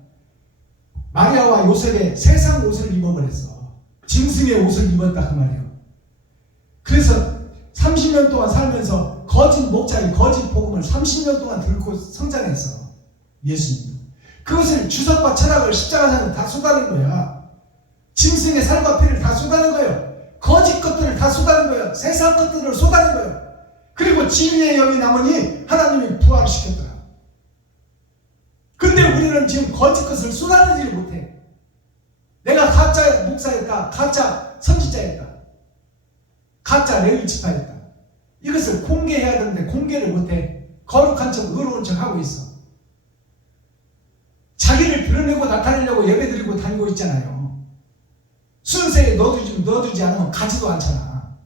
마리아와 요셉의 세상 옷을 입어버렸어. 짐승의 옷을 입었다 그 말이에요. 그래서 30년 동안 살면서 거짓 목자의 거짓 복음을 30년 동안 들고 성장했어. 예수님도. 그것을 주석과 철학을 십자가상에 다 쏟아낸 거야. 짐승의 살과 피를 다 쏟아낸 거예요. 거짓 것들을 다 쏟아낸 거예요. 세상 것들을 쏟아낸 거예요. 그리고 진리의 영이 남으니 하나님이 부활시켰더라. 근데 우리는 지금 거짓 것을 쏟아내지 못해. 내가 가짜 목사였다. 가짜 선지자였다. 가짜 레위지파였다. 이것을 공개해야 되는데 공개를 못해. 거룩한 척 의로운 척 하고 있어. 자기를 드러내고 나타내려고 예배드리고 다니고 있잖아요. 순세에 넣어두지 않으면 가지도 않잖아.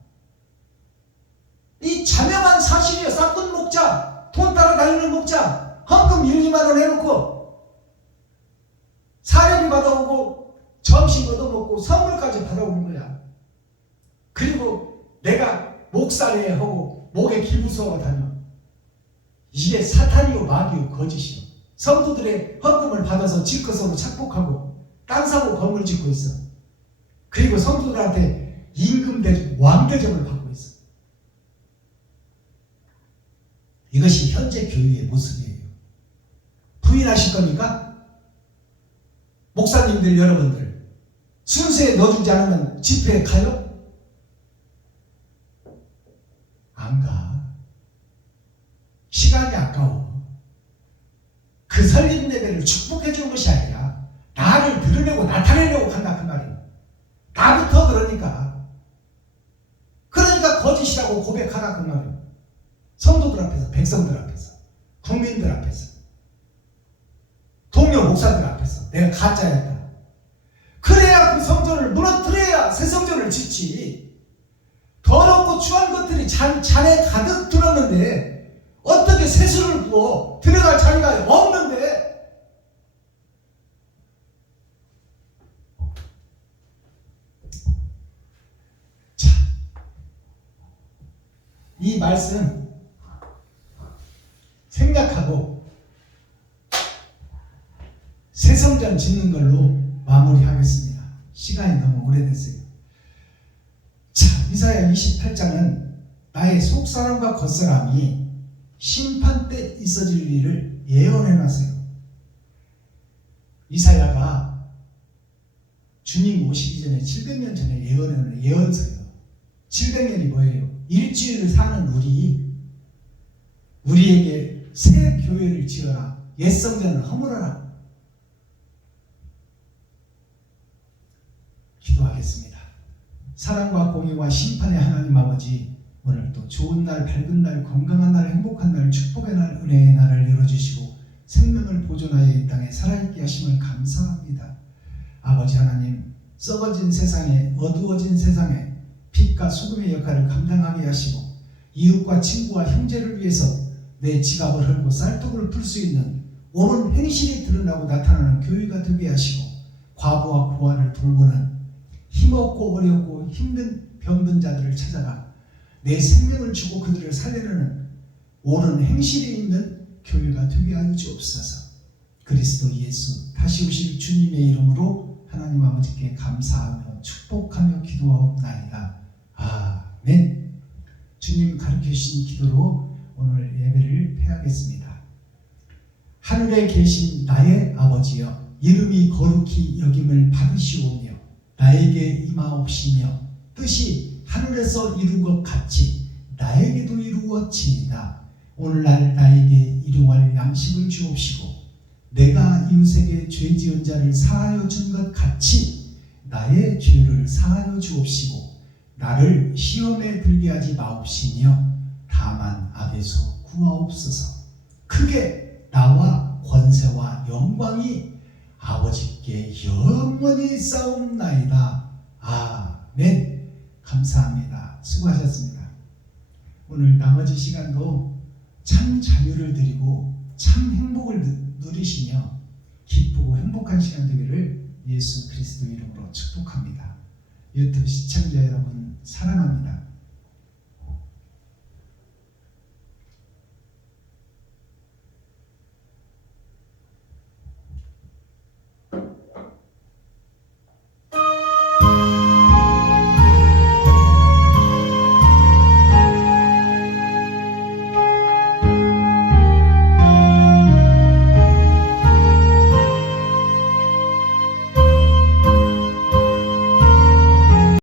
이 자명한 사실이에요. 싹군 목자, 돈 따라다니는 목자, 헌금 1, 2만 원 해놓고 사례비 받아오고 점심 얻어먹고 선물까지 받아오는 거야. 그리고 내가 목사례 하고 목에 기부수하고 다녀. 이게 사탄이요 마귀요 거짓이요. 성도들의 헌금을 받아서 질 것으로 착복하고 땅 사고 건물 짓고 있어. 그리고 성도들한테 임금 대접, 왕 대접을 받고 있어. 이것이 현재 교회의 모습이에요. 부인하실 겁니까? 목사님들 여러분들 순서에 넣어주지 않으면 집회에 가요? 안 가. 시간이 아까워. 그 설립 예배를 축복해 주는 것이 아니라 나를 드러내고 나타내려고 한다 그 말이에요. 나부터 그러니까 거짓이라고 고백하라 그 말이에요. 성도들 앞에서, 백성들 앞에서, 국민들 앞에서, 동료 목사들 앞에서 내가 가짜였다. 그래야 그 성전을 무너뜨려야 새 성전을 짓지. 더럽고 추한 것들이 잔에 가득 들었는데 어떻게 세수를 부어 들어갈 자리가 없는데. 자, 이 말씀 생략하고 새성전 짓는 걸로 마무리하겠습니다. 시간이 너무 오래됐어요. 자, 이사야 28장은 나의 속사람과 겉사람이 심판 때 있어질 일을 예언해놨어요. 이사야가 주님 오시기 전에 700년 전에 예언해놓은 예언서예요. 700년이 뭐예요? 일주일을 사는 우리에게 새 교회를 지어라. 옛 성전을 허물어라. 기도하겠습니다. 사랑과 공의와 심판의 하나님 아버지, 오늘도 좋은 날, 밝은 날, 건강한 날, 행복한 날, 축복의 날, 은혜의 날을 열어주시고 생명을 보존하여 이 땅에 살아있게 하심을 감사합니다. 아버지 하나님, 썩어진 세상에, 어두워진 세상에 빛과 소금의 역할을 감당하게 하시고 이웃과 친구와 형제를 위해서 내 지갑을 헐고 쌀떡을 풀 수 있는 옳은 행실이 드러나고 나타나는 교회가 되게 하시고 과부와 고아를 돌보는 힘없고 어렵고 힘든 병든 자들을 찾아가 내 생명을 주고 그들을 살리는 옳은 행실이 있는 교회가 되게 하여 주옵소서. 그리스도 예수 다시 오실 주님의 이름으로 하나님 아버지께 감사하며 축복하며 기도하옵나이다. 아멘. 주님 가르쳐 주신 기도로 오늘 예배를 폐하겠습니다. 하늘에 계신 나의 아버지여, 이름이 거룩히 여김을 받으시오며 나에게 임하옵시며 뜻이 하늘에서 이룬 것 같이 나에게도 이루어지이다. 오늘날 나에게 일용할 양식을 주옵시고 내가 이웃에게 죄 지은 자를 사하여 준 것 같이 나의 죄를 사하여 주옵시고 나를 시험에 들게 하지 마옵시며 다만 악에서 구하옵소서. 크게 나와 권세와 영광이 아버지께 영원히 싸움나이다. 아멘. 감사합니다. 수고하셨습니다. 오늘 나머지 시간도 참 자유를 드리고 참 행복을 누리시며 기쁘고 행복한 시간 되기를 예수 그리스도 이름으로 축복합니다. 유튜브 시청자 여러분 사랑합니다.